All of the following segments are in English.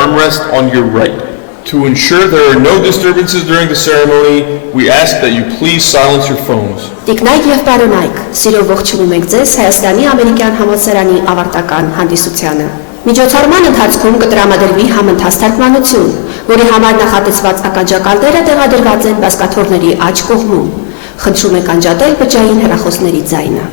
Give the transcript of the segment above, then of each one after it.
armrest on your right. To ensure there are no disturbances during the ceremony, we ask that you please silence your phones. Տիկնայք եւ պարոնայք, սիրով ողջունում ենք ձեզ Հայաստանի ամերիկյան համալսարանի ավարտական հանդիսությանը։ Միջոցառման ընթացքում կտրամադրվի համընթաց թարգմանություն, որի համար նախատեսված ականջակալները տեղադրված են բազկաթոռների աջ կողմում։ Խնդրում ենք անջատել բջջային հեռախոսների ձայնը։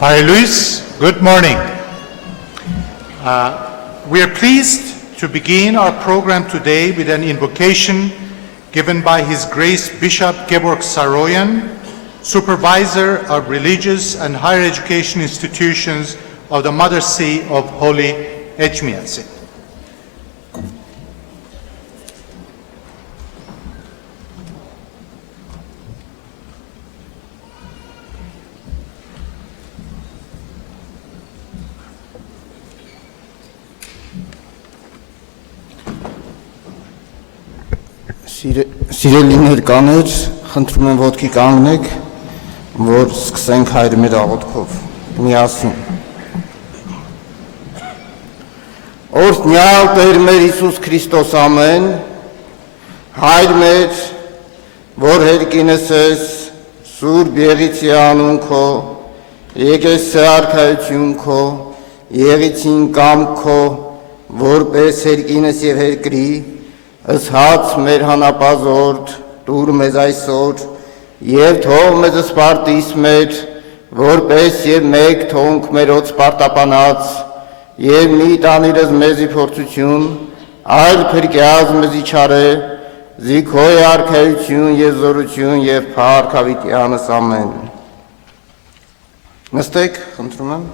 Hi, Luis. Good morning. We are pleased to begin our program today with an invocation given by His Grace Bishop Geborg Saroyan, Supervisor of Religious and Higher Education Institutions of the Mother See of Holy Echmiadzin. Սիրելի ներկաներ, խնդրում եմ ոտքի կանգնեք, որ սկսենք հայր մեր աղոթքով, միասին։ Օրհնյալ Տեր մեր Հիսուս Քրիստոս ամեն, հայր մեր, որ հերկինս ես, Սուրբ Եղիցի անուն քո, եկես արքայություն քո, եղիցին կամ քո, որպես հերկինս եւ հերկրի, Ըսհաց մեր հանապազորդ, դուր մեզ այսօր, և թող մեզ սպարտիս մեր, որպես և մեկ թոնք մերոց սպարտապանած, և մի տանիրս մեզի փորձություն, այլ փրկյազ մեզի չարե, զիքոյ արքայություն և զորություն և փառք հավիտյանս ամեն։ Նստեք, խնդրում եմ։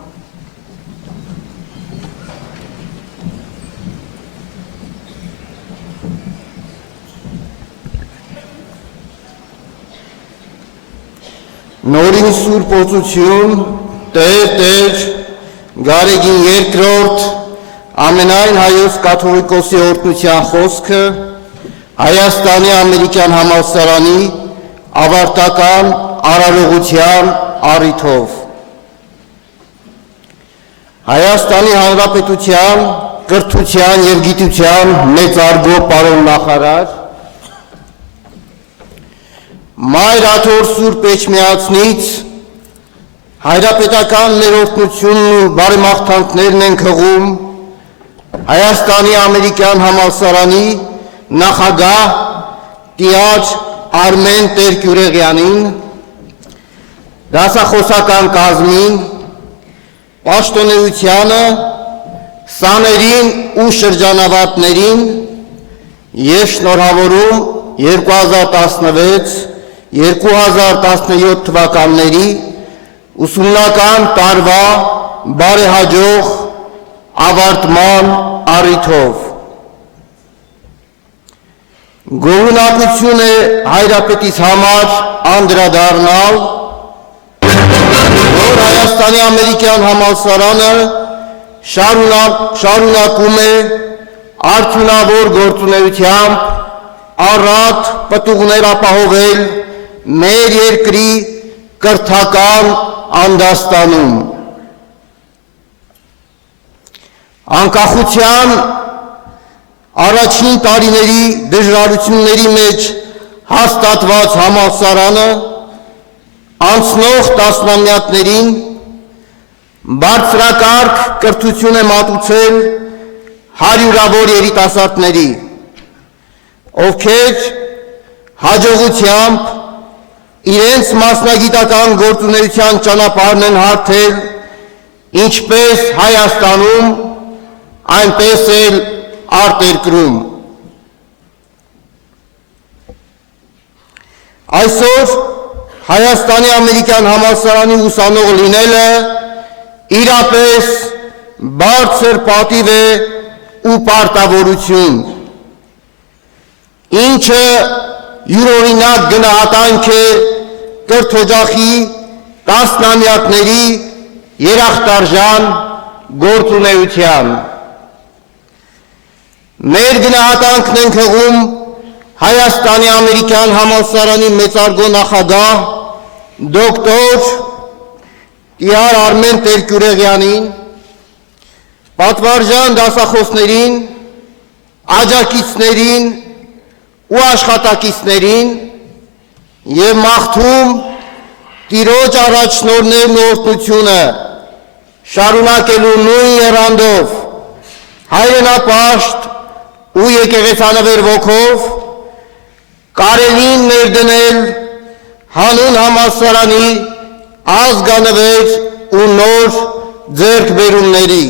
Նորին Սուրբ օծություն, Տեր, Գարեգին երկրորդ, ամենայն հայոց կաթողիկոսի օրհնության խոսքը, Հայաստանի ամերիկյան համալսարանի ավարտական արարողության առիթով։ Հայաստանի Հանրապետության կրթության և գիտության մեծարգո պարոն նախարար, Մայր աթոր Սուրբ Էջմիածնից հայրապետական մեր օրհնությունն ու բարեմաղթանքներն ենք հղում Հայաստանի ամերիկյան համալսարանի նախագահ Տիար Արմեն Տեր-Գյուրեղյանին, դասախոսական կազմին, պաշտոնեությանը, սաներին ու շրջանավարտներին և շնորհավորում 2016-2017 թվականների ուսումնական տարվա բարեհաջող ավարտման առիթով։ Գոհունակություն է հայրապետիս համար անդրադառնալ, որ Հայաստանի ամերիկյան համալսարանը շարունակում է արդյունավոր գործունեությամբ առատ պտուղներ ապահովել մեր երկրի կրթական անդաստանում։ Անկախության առաջին տարիների դժվարությունների մեջ հաստատված համալսարանը անցնող տասնամյակներին բարձրակարգ կրթություն է մատուցել հարյուրավոր երիտասարդների, ովքեր հաջողությամբ իրենց մասնագիտական գործունեության ճանապարհն են հարթել ինչպես Հայաստանում, այնպես էլ արտերկրում։ Այսօր Հայաստանի ամերիկյան համալսարանի ուսանող լինելը իրապես բարձր պատիվ է ու պարտավորություն, ինչը յուրօրինակ գնահատանք է կրթօջախի տասնամյակների երախտարժան գործունեության։ Մեր գնահատանքն ենք հղում Հայաստանի ամերիկյան համալսարանի մեծարգո նախագահ դոկտոր Տիար Արմեն Տեր-Գյուրեղյանին, պատվարժան դասախոսներին, աջակիցներին ու աշխատակիցներին և մաղթում Տիրոջ առաջնորդներն ու օրհնությունը շարունակելու նույն եռանդով հայրենապաշտ ու եկեղեցանվեր ոգով կարելին ներդնել հանուն համալսարանի ազգանվեր ու նոր ձեռքբերումների։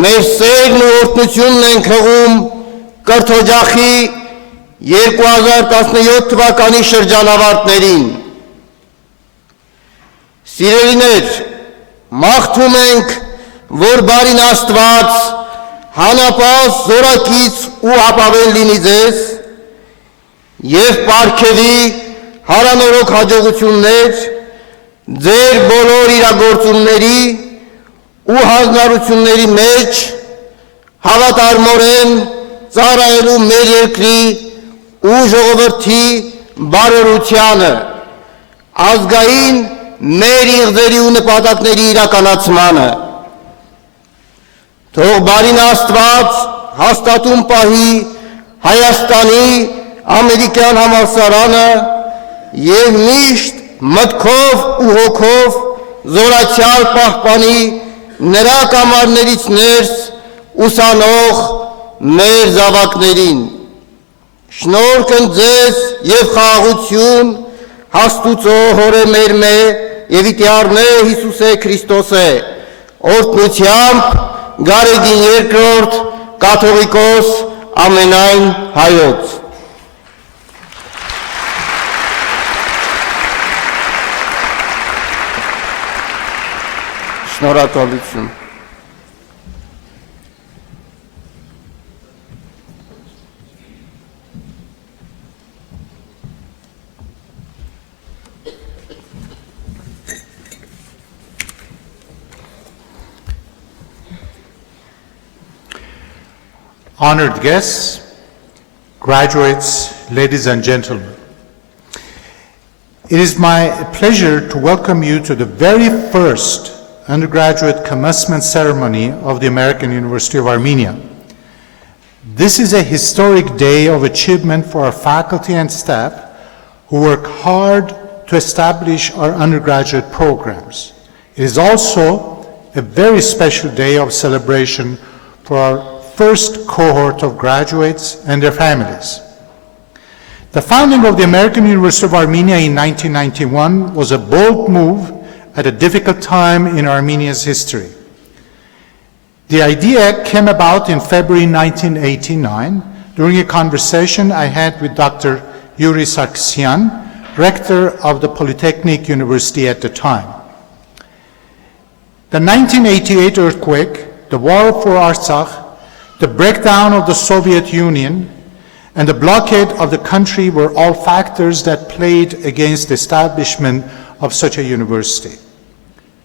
Մեր սերն ու օրհնությունն ենք հղում կրթօջախի 2017 թվականի շրջանավարտներին։ Սիրելիներ, մաղթում ենք, որ բարին Աստված հանապազ, զորակից ու ապավեն լինի ձեզ և պարգևի հարանորոք հաջողություններ ձեր բոլոր իրագործումների ու հանձնարարությունների մեջ հավատարմորեն ծառայելու մեր երկրի ու ժողովրդի բարօրությանը, ազգային մեր իղձերի ու նպատակների իրականացմանը։ Թող բարին Աստված հաստատում պահի Հայաստանի ամերիկյան համալսարանը և միշտ մտքով ու հոգով զորացյալ պահպանի նրա կամարներից ներս ուսանող մեր զավակներին։ Շնորհք ընդ ձեզ և խաղաղություն Աստուծո հորե մերմե և իտյառնե Հիսուսե Քրիստոսե, օրհնությամբ Գարեգին II կաթողիկոս ամենայն հայոց։ Շնորհակալություն։ Honored guests, graduates, ladies and gentlemen, it is my pleasure to welcome you to the very first undergraduate commencement ceremony of the American University of Armenia. This is a historic day of achievement for our faculty and staff who work hard to establish our undergraduate programs. It is also a very special day of celebration for our first cohort of graduates and their families. The founding of the American University of Armenia in 1991 was a bold move at a difficult time in Armenia's history. The idea came about in February 1989 during a conversation I had with Dr. Yuri Sarkisyan, rector of the Polytechnic University at the time. The 1988 earthquake, the war for Artsakh, the breakdown of the Soviet Union, and the blockade of the country were all factors that played against the establishment of such a university.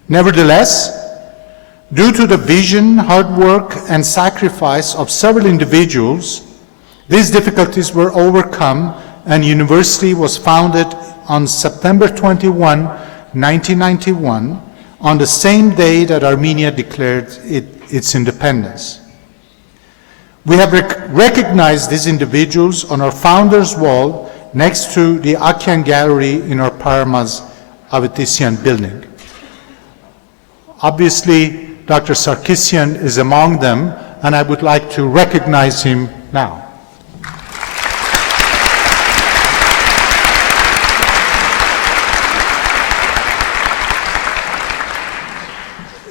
Nevertheless, due to the vision, hard work, and sacrifice of several individuals, these difficulties were overcome and university was founded on September 21, 1991, on the same day that Armenia declared its independence. We have recognized these individuals on our founder's wall next to the Akyan Gallery in our Parmas Avetisian building. Obviously, Dr. Sarkisyan is among them, and I would like to recognize him now.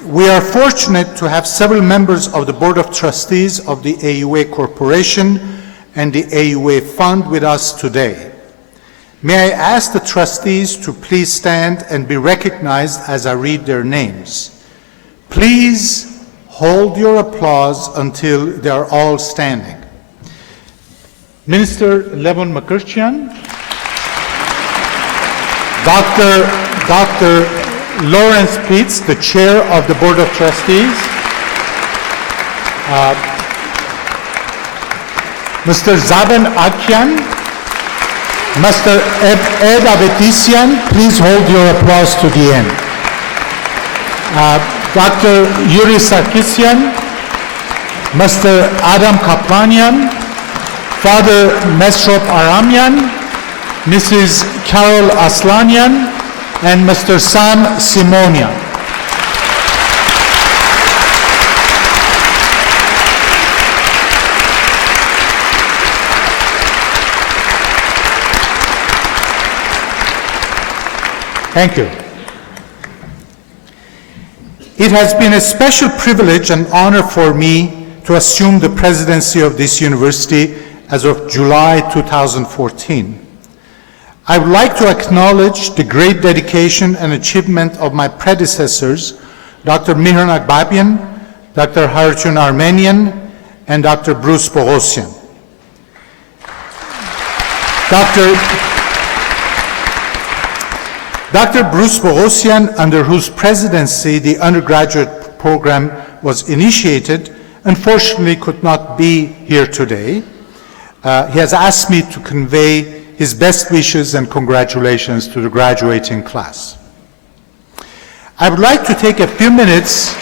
We are fortunate to have several members of the Board of Trustees of the AUA Corporation and the AUA Fund with us today. May I ask the trustees to please stand and be recognized as I read their names. Please hold your applause until they are all standing. Minister Levon Makirchian, Dr. Lawrence Pitts, the Chair of the Board of Trustees, Mr. Zaben Akyan, Mr. Ed Avetisian, please hold your applause to the end. Dr. Yuri Sarkisyan, Mr. Adam Kaplanian, Father Mesrop Aramyan, Mrs. Carol Aslanian, and Mr. Sam Simonia. Thank you. It has been a special privilege and honor for me to assume the presidency of this university as of July 2014. I would like to acknowledge the great dedication and achievement of my predecessors, Dr. Mihran Akbabian, Dr. Harchun Armenian, and Dr. Bruce Boghossian. Dr. Bruce Boghossian, under whose presidency the undergraduate program was initiated, unfortunately could not be here today. He has asked me to convey his best wishes and congratulations to the graduating class. I would like to take a few minutes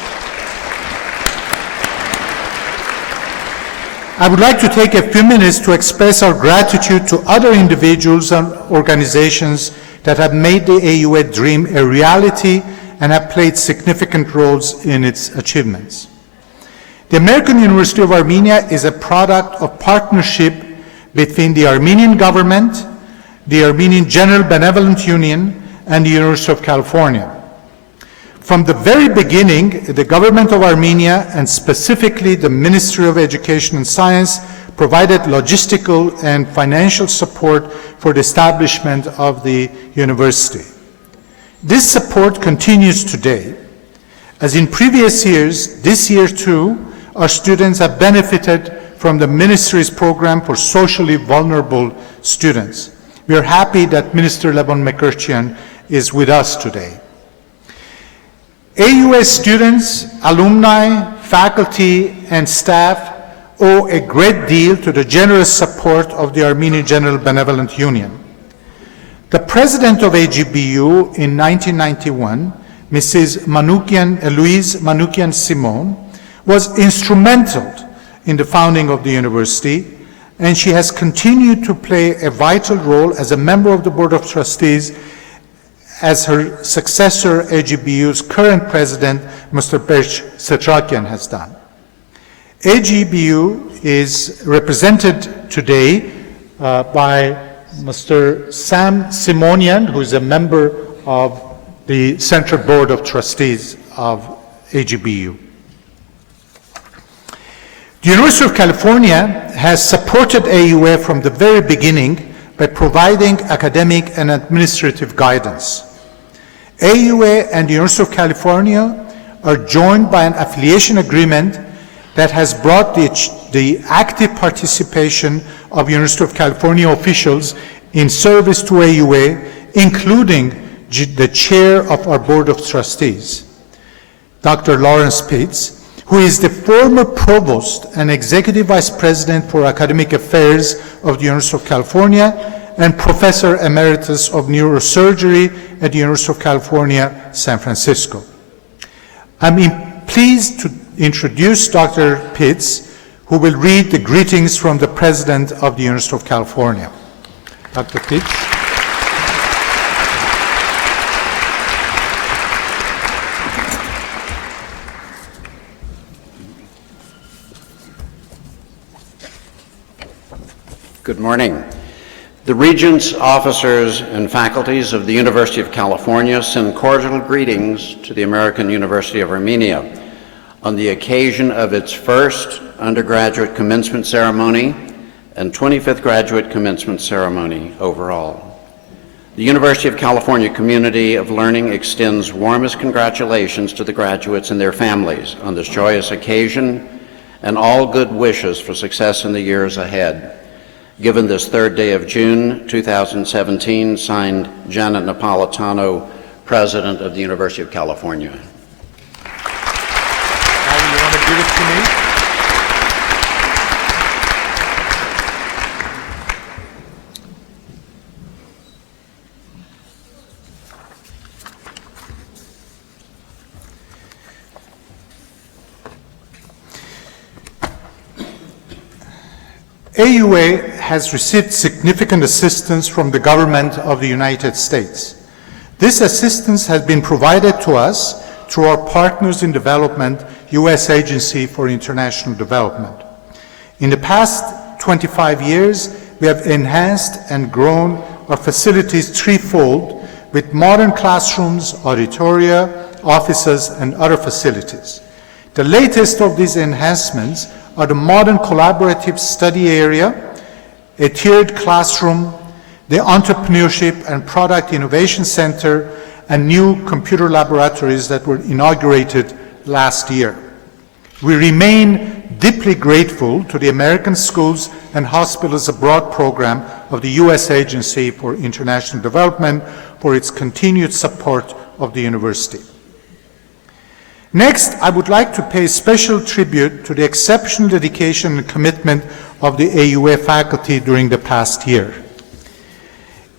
to express our gratitude to other individuals and organizations that have made the AUA dream a reality and have played significant roles in its achievements. The American University of Armenia is a product of partnership between the Armenian government, the Armenian General Benevolent Union, and the University of California. From the very beginning, the government of Armenia, and specifically the Ministry of Education and Science, provided logistical and financial support for the establishment of the university. This support continues today. As in previous years, this year too, our students have benefited from the ministry's program for socially vulnerable students. We are happy that Minister Levon McCurcheon is with us today. AUA students, alumni, faculty, and staff owe a great deal to the generous support of the Armenian General Benevolent Union. The president of AGBU in 1991, Mrs. Louise Manoukian-Simon, was instrumental in the founding of the university, and she has continued to play a vital role as a member of the Board of Trustees as her successor, AGBU's current president, Mr. Berch Setrakian, has done. AGBU is represented today by Mr. Sam Simonian, who is a member of the Central Board of Trustees of AGBU. The University of California has supported AUA from the very beginning by providing academic and administrative guidance. AUA and the University of California are joined by an affiliation agreement that has brought the active participation of University of California officials in service to AUA, including the chair of our Board of Trustees, Dr. Lawrence Pitts, who is the former provost and executive vice president for academic affairs of the University of California and professor emeritus of neurosurgery at the University of California, San Francisco. I'm pleased to introduce Dr. Pitts, who will read the greetings from the president of the University of California. Dr. Pitts. Good morning. The Regents, officers, and faculties of the University of California send cordial greetings to the American University of Armenia on the occasion of its first undergraduate commencement ceremony and 25th graduate commencement ceremony overall. The University of California community of learning extends warmest congratulations to the graduates and their families on this joyous occasion and all good wishes for success in the years ahead. Given this third day of June 2017, signed Janet Napolitano, President of the University of California. Now you want to give it to me? AUA has received significant assistance from the government of the United States. This assistance has been provided to us through our Partners in Development, U.S. Agency for International Development. In the past 25 years, we have enhanced and grown our facilities threefold with modern classrooms, auditoria, offices, and other facilities. The latest of these enhancements are the modern collaborative study area, a tiered classroom, the Entrepreneurship and Product Innovation Center, and new computer laboratories that were inaugurated last year. We remain deeply grateful to the American Schools and Hospitals Abroad program of the U.S. Agency for International Development for its continued support of the university. Next, I would like to pay special tribute to the exceptional dedication and commitment of the AUA faculty during the past year.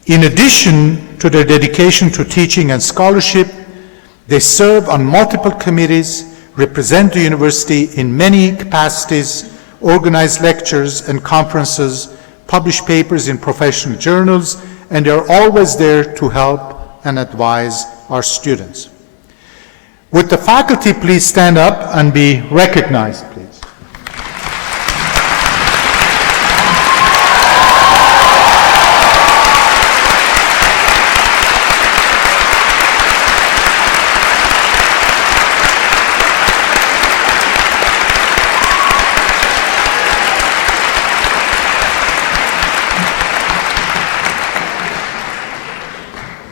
In addition to their dedication to teaching and scholarship, they serve on multiple committees, represent the university in many capacities, organize lectures and conferences, publish papers in professional journals, and they're always there to help and advise our students. Would the faculty please stand up and be recognized, please?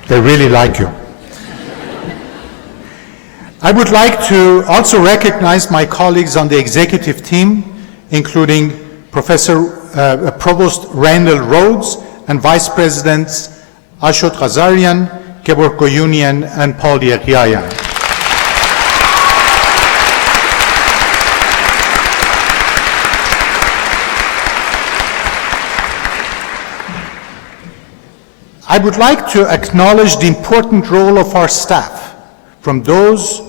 They really like you. I would like to also recognize my colleagues on the executive team, including Provost Randall Rhodes and Vice Presidents Ashot Ghazarian, Geborg Goyunian, and Paul Yergiayan. I would like to acknowledge the important role of our staff, from those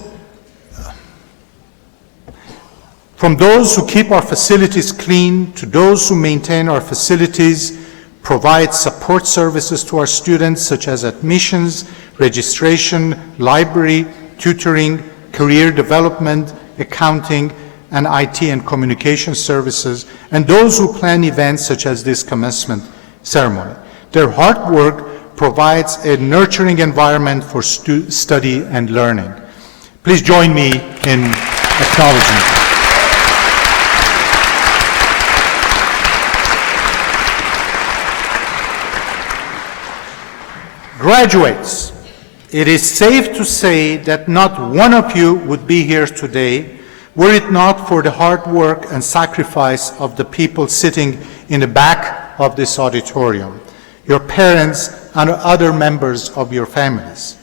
who keep our facilities clean, to those who maintain our facilities, provide support services to our students, such as admissions, registration, library, tutoring, career development, accounting, and IT and communication services, and those who plan events such as this commencement ceremony. Their hard work provides a nurturing environment for study and learning. Please join me in acknowledging them. Graduates, it is safe to say that not one of you would be here today were it not for the hard work and sacrifice of the people sitting in the back of this auditorium, your parents, and other members of your families.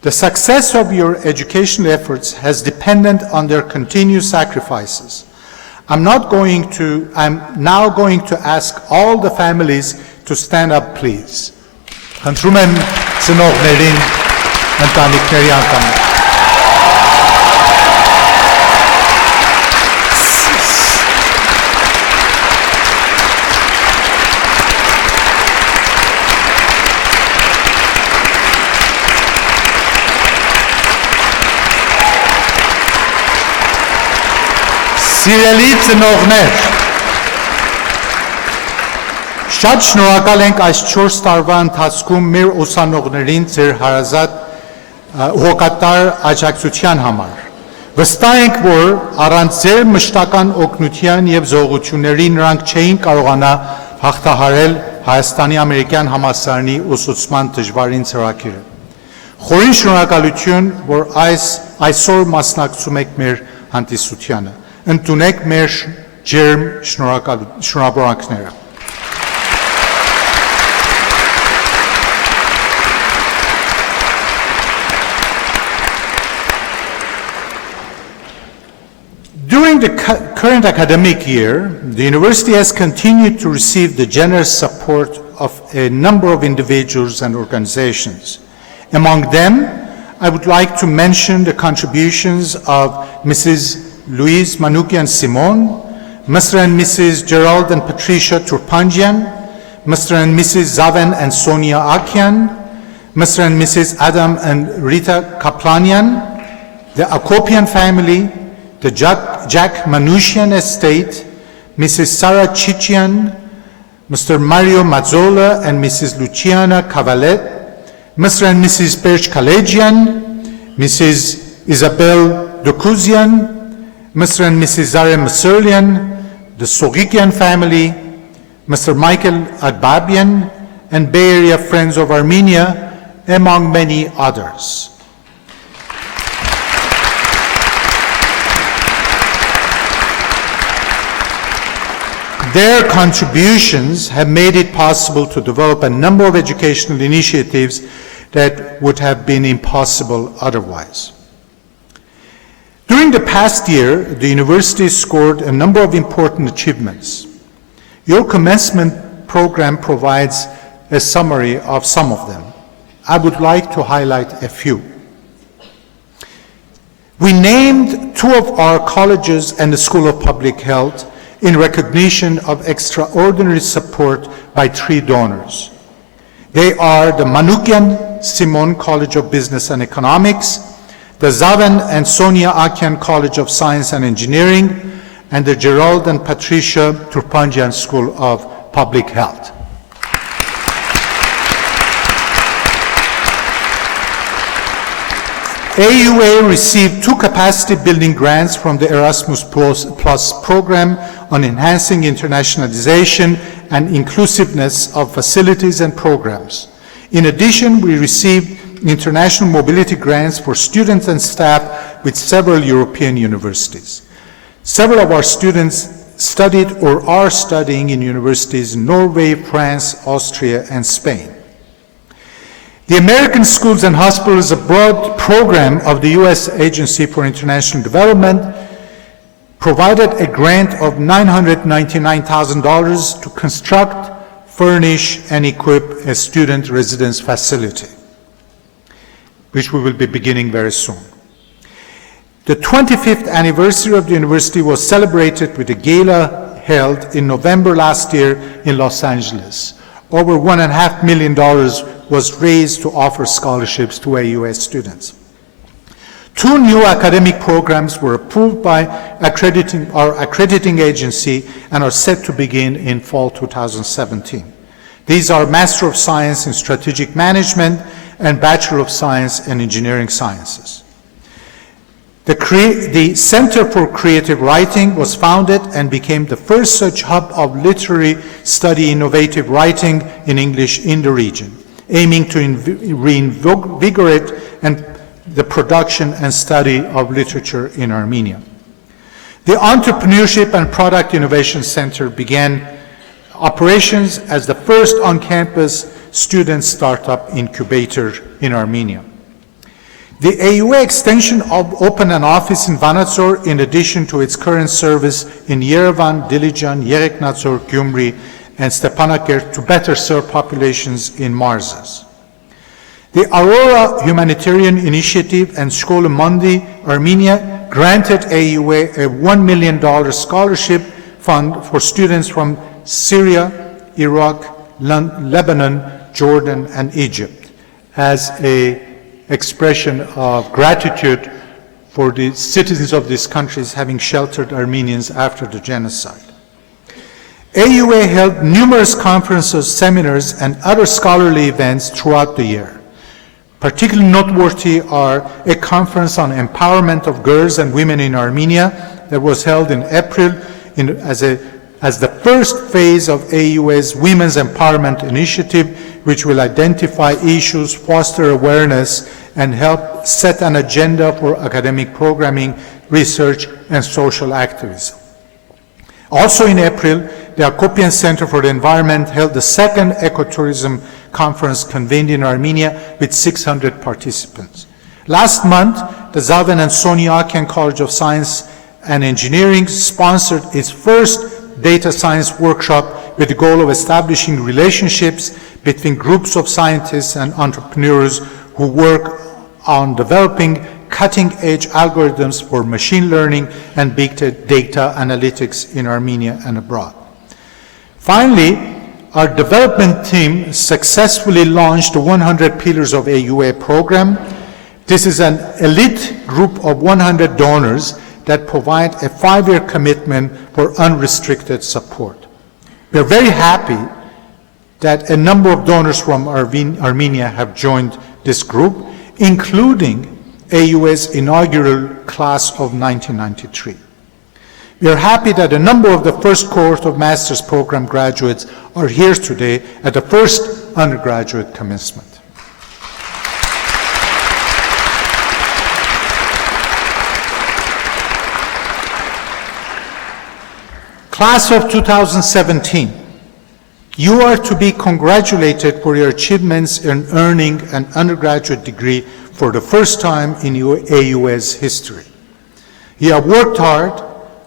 The success of your educational efforts has depended on their continued sacrifices. I'm now going to ask all the families to stand up, please. Խնդրում եմ ծնողներին, ընտանիքների անդամներ. Սիրելի ծնողներ, շատ շնորհակալ ենք այս 4 տարվա ընթացքում մեր ուսանողներին ձեր հարազատ հոգատար աջակցության համար։ Վստահ ենք, որ առանց ձեր մշտական օգնության եւ զողությունների նրանք չէին կարողանա հաղթահարել Հայաստանի ամերիկյան համալսարանի ուսուցման դժվարին ծրագիրը։ Խորին շնորհակալություն, որ այսօր մասնակցում եք մեր հանդիսությանը։ Ընդունեք մեր ջերմ շնորհավորանքները։ During the current academic year, the university has continued to receive the generous support of a number of individuals and organizations. Among them, I would like to mention the contributions of Mrs. Louise Manoukian-Simon, Mr. and Mrs. Gerald and Patricia Turpanjian, Mr. and Mrs. Zaven and Sonia Akian, Mr. and Mrs. Adam and Rita Kaplanian, the Akopian family, the Jack Manouchian estate, Mrs. Sarah Chichian, Mr. Mario Mazzola and Mrs. Luciana Cavalet, Mr. and Mrs. Berch Kalejian, Mrs. Isabel Dokuzian, Mr. and Mrs. Zare Masurlian, the Sogikian family, Mr. Michael Agbabian, and Bay Area Friends of Armenia, among many others. Their contributions have made it possible to develop a number of educational initiatives that would have been impossible otherwise. During the past year, the university scored a number of important achievements. Your commencement program provides a summary of some of them. I would like to highlight a few. We named 2 of our colleges and the School of Public Health in recognition of extraordinary support by 3 donors. They are the Manukyan Simon College of Business and Economics, the Zaven and Sonia Akyan College of Science and Engineering, and the Gerald and Patricia Turpanjian School of Public Health. AUA received 2 capacity building grants from the Erasmus Plus program on enhancing internationalization and inclusiveness of facilities and programs. In addition, we received international mobility grants for students and staff with several European universities. Several of our students studied or are studying in universities in Norway, France, Austria, and Spain. The American Schools and Hospitals Abroad program of the U.S. Agency for International Development provided a grant of $999,000 to construct, furnish, and equip a student residence facility, which we will be beginning very soon. The 25th anniversary of the university was celebrated with a gala held in November last year in Los Angeles. Over $1.5 million was raised to offer scholarships to AUA students. 2 new academic programs were approved by our accrediting agency and are set to begin in fall 2017. These are Master of Science in Strategic Management and Bachelor of Science in Engineering Sciences. The Center for Creative Writing was founded and became the first such hub of literary study innovative writing in English in the region, aiming to reinvigorate the production and study of literature in Armenia. The Entrepreneurship and Product Innovation Center began operations as the first on-campus student startup incubator in Armenia. The AUA extension opened an office in Vanadzor in addition to its current service in Yerevan, Dilijan, Yereknadzor, Gyumri, and Stepanakert to better serve populations in Marzas. The Aurora Humanitarian Initiative and Shkola Mundi Armenia granted AUA a $1 million scholarship fund for students from Syria, Iraq, Lebanon, Jordan, and Egypt as an expression of gratitude for the citizens of these countries having sheltered Armenians after the genocide. AUA held numerous conferences, seminars, and other scholarly events throughout the year. Particularly noteworthy are a conference on empowerment of girls and women in Armenia that was held in April as the first phase of AUA's Women's Empowerment Initiative, which will identify issues, foster awareness, and help set an agenda for academic programming, research, and social activism. Also in April, the Akopian Center for the Environment held the second ecotourism conference convened in Armenia with 600 participants. Last month, the Zaven and Sonia Akyan College of Science and Engineering sponsored its first data science workshop with the goal of establishing relationships between groups of scientists and entrepreneurs who work on developing cutting-edge algorithms for machine learning and big data analytics in Armenia and abroad. Finally, our development team successfully launched the 100 Pillars of AUA program. This is an elite group of 100 donors that provide a 5-year commitment for unrestricted support. We are very happy that a number of donors from Armenia have joined this group, including AUA's inaugural class of 1993. We are happy that a number of the first cohort of master's program graduates are here today at the first undergraduate commencement. Class of 2017, you are to be congratulated for your achievements in earning an undergraduate degree for the first time in AUA's history. You have worked hard,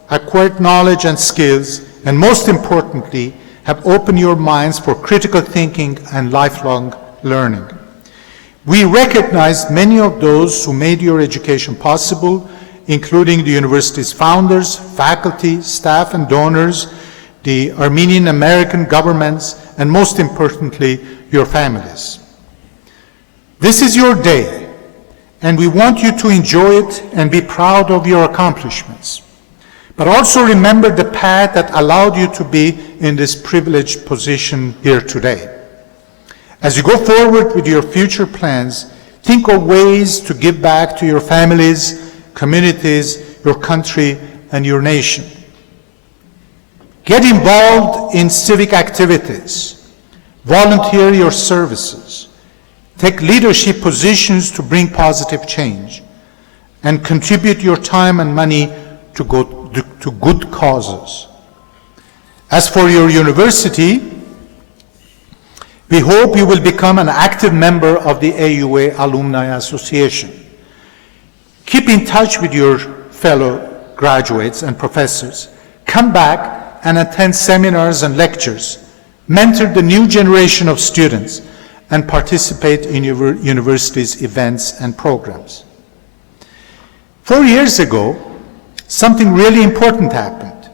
acquired knowledge and skills, and most importantly, have opened your minds for critical thinking and lifelong learning. We recognize many of those who made your education possible, including the university's founders, faculty, staff, and donors, the Armenian American governments, and most importantly, your families. This is your day, and we want you to enjoy it and be proud of your accomplishments. But also remember the path that allowed you to be in this privileged position here today. As you go forward with your future plans, think of ways to give back to your families, communities, your country, and your nation. Get involved in civic activities, volunteer your services, take leadership positions to bring positive change, and contribute your time and money to good causes. As for your university, we hope you will become an active member of the AUA Alumni Association. Keep in touch with your fellow graduates and professors. Come back and attend seminars and lectures. Mentor the new generation of students and participate in your university's events and programs. 4 years ago, something really important happened.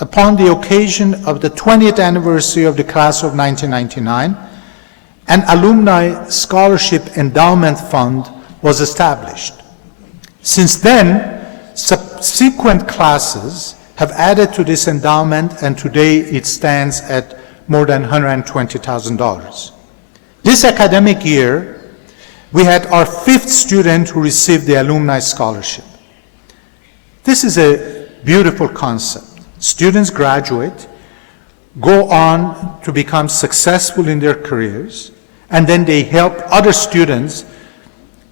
Upon the occasion of the 20th anniversary of the class of 1999, an Alumni Scholarship Endowment Fund was established. Since then, subsequent classes have added to this endowment, and today it stands at more than $120,000. This academic year, we had our 5th student who received the Alumni Scholarship. This is a beautiful concept. Students graduate, go on to become successful in their careers, and then they help other students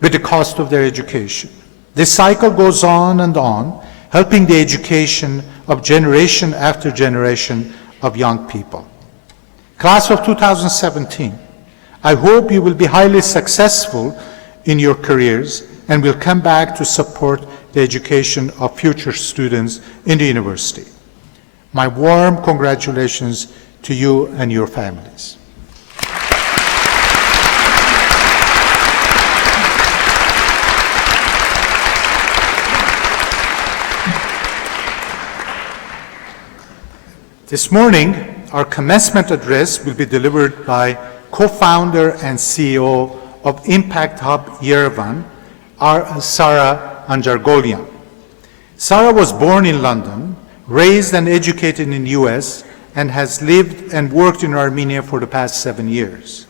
with the cost of their education. This cycle goes on and on, helping the education of generation after generation of young people. Class of 2017, I hope you will be highly successful in your careers and will come back to support the education of future students in the university. My warm congratulations to you and your families. This morning, our commencement address will be delivered by co-founder and CEO of Impact Hub Yerevan, Sara Anjargolian. Sara was born in London, raised and educated in the US, and has lived and worked in Armenia for the past 7 years.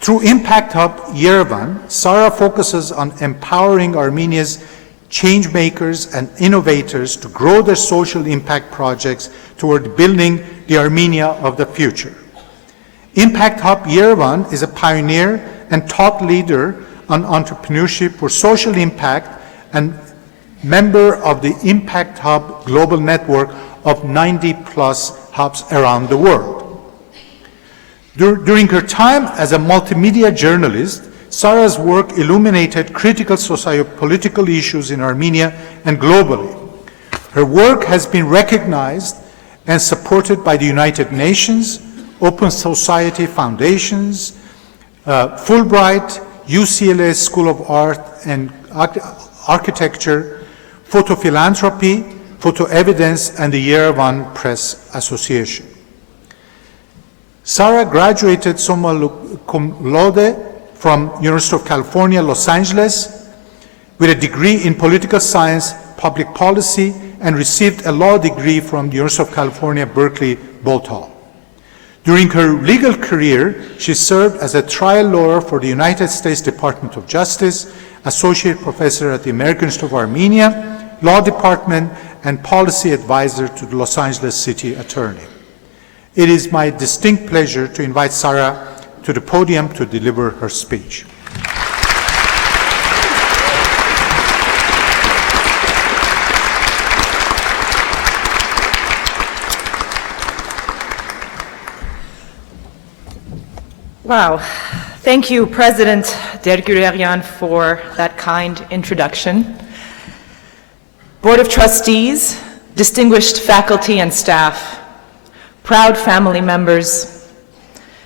Through Impact Hub Yerevan, Sara focuses on empowering Armenia's change makers and innovators to grow their social impact projects toward building the Armenia of the future. Impact Hub Yerevan is a pioneer and thought leader on entrepreneurship for social impact and member of the Impact Hub global network of 90+ hubs around the world. During her time as a multimedia journalist, Sara's work illuminated critical socio-political issues in Armenia and globally. Her work has been recognized and supported by the United Nations, Open Society Foundations, Fulbright, UCLA School of Art and Architecture, Photophilanthropy, Photo Evidence, and the Yerevan Press Association. Sara graduated summa cum laude from University of California, Los Angeles, with a degree in political science, public policy, and received a law degree from the University of California, Berkeley, Boalt Hall. During her legal career, she served as a trial lawyer for the United States Department of Justice Associate Professor at the American Institute of Armenia, Law Department, and Policy Advisor to the Los Angeles City Attorney. It is my distinct pleasure to invite Sarah to the podium to deliver her speech. Wow. Thank you, President Dergüryan, for that kind introduction. Board of Trustees, distinguished faculty and staff, proud family members,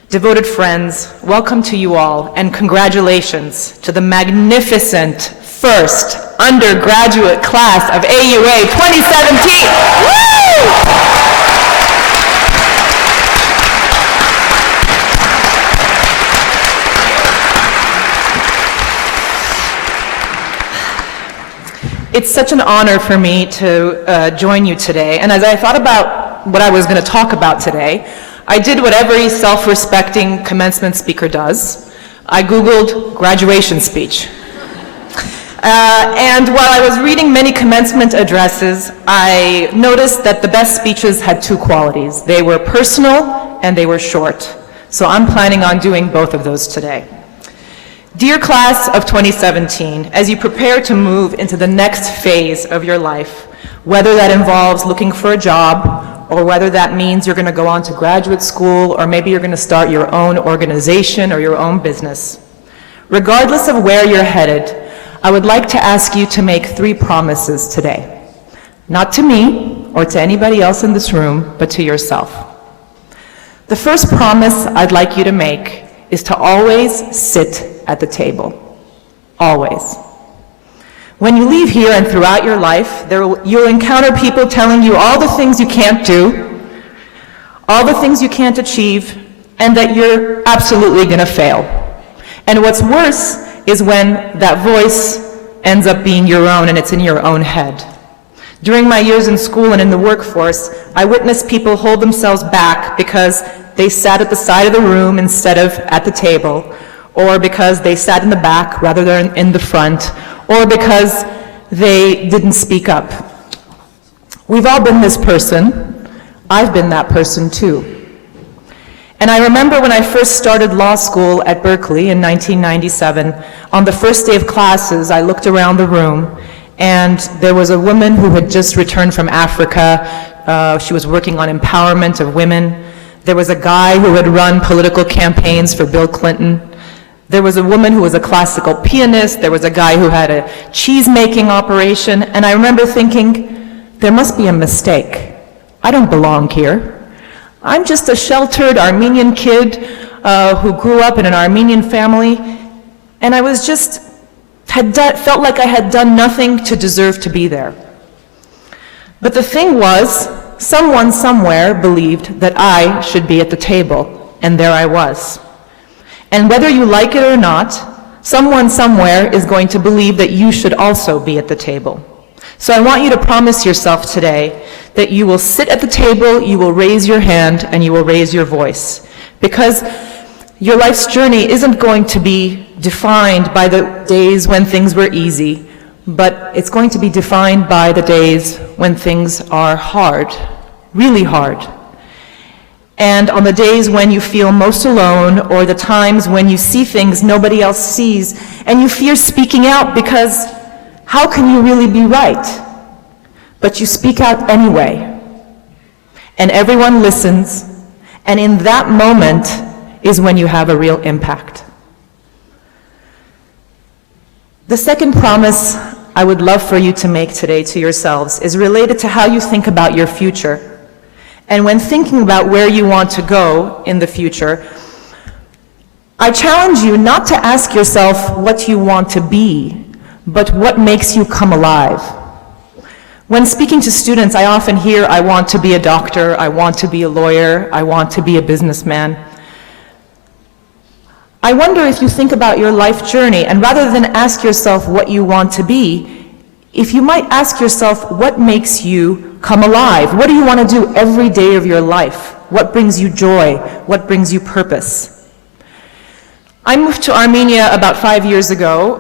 devoted friends, welcome to you all, and congratulations to the magnificent first undergraduate class of AUA 2017. Woo! It's such an honor for me to join you today, and as I thought about what I was going to talk about today, I did what every self-respecting commencement speaker does. I Googled graduation speech. And while I was reading many commencement addresses, I noticed that the best speeches had two qualities. They were personal and they were short. So I'm planning on doing both of those today. Dear class of 2017, as you prepare to move into the next phase of your life, whether that involves looking for a job, or whether that means you're going to go on to graduate school, or maybe you're going to start your own organization or your own business, regardless of where you're headed, I would like to ask you to make 3 promises today. Not to me or to anybody else in this room, but to yourself. The first promise I'd like you to make is to always sit at the table. Always. When you leave here and throughout your life, you'll encounter people telling you all the things you can't do, all the things you can't achieve, and that you're absolutely going to fail. And what's worse is when that voice ends up being your own and it's in your own head. During my years in school and in the workforce, I witnessed people hold themselves back because they sat at the side of the room instead of at the table, or because they sat in the back rather than in the front, or because they didn't speak up. We've all been this person. I've been that person too. And I remember when I first started law school at Berkeley in 1997, on the first day of classes, I looked around the room, and there was a woman who had just returned from Africa. She was working on empowerment of women. There was a guy who had run political campaigns for Bill Clinton. There was a woman who was a classical pianist. There was a guy who had a cheese-making operation. And I remember thinking, there must be a mistake. I don't belong here. I'm just a sheltered Armenian kid who grew up in an Armenian family. And I was just, felt like I had done nothing to deserve to be there. But the thing was, someone somewhere believed that I should be at the table, and there I was. And whether you like it or not, someone somewhere is going to believe that you should also be at the table. So I want you to promise yourself today that you will sit at the table, you will raise your hand, and you will raise your voice. Because your life's journey isn't going to be defined by the days when things were easy, but it's going to be defined by the days when things are hard, really hard. And on the days when you feel most alone, or the times when you see things nobody else sees, and you fear speaking out because how can you really be right? But you speak out anyway. And everyone listens, and in that moment is when you have a real impact. The second promise I would love for you to make today to yourselves is related to how you think about your future. And when thinking about where you want to go in the future, I challenge you not to ask yourself what you want to be, but what makes you come alive. When speaking to students, I often hear, I want to be a doctor, I want to be a lawyer, I want to be a businessman. I wonder if you think about your life journey, and rather than ask yourself what you want to be, if you might ask yourself what makes you come alive. What do you want to do every day of your life? What brings you joy? What brings you purpose? I moved to Armenia about 5 years ago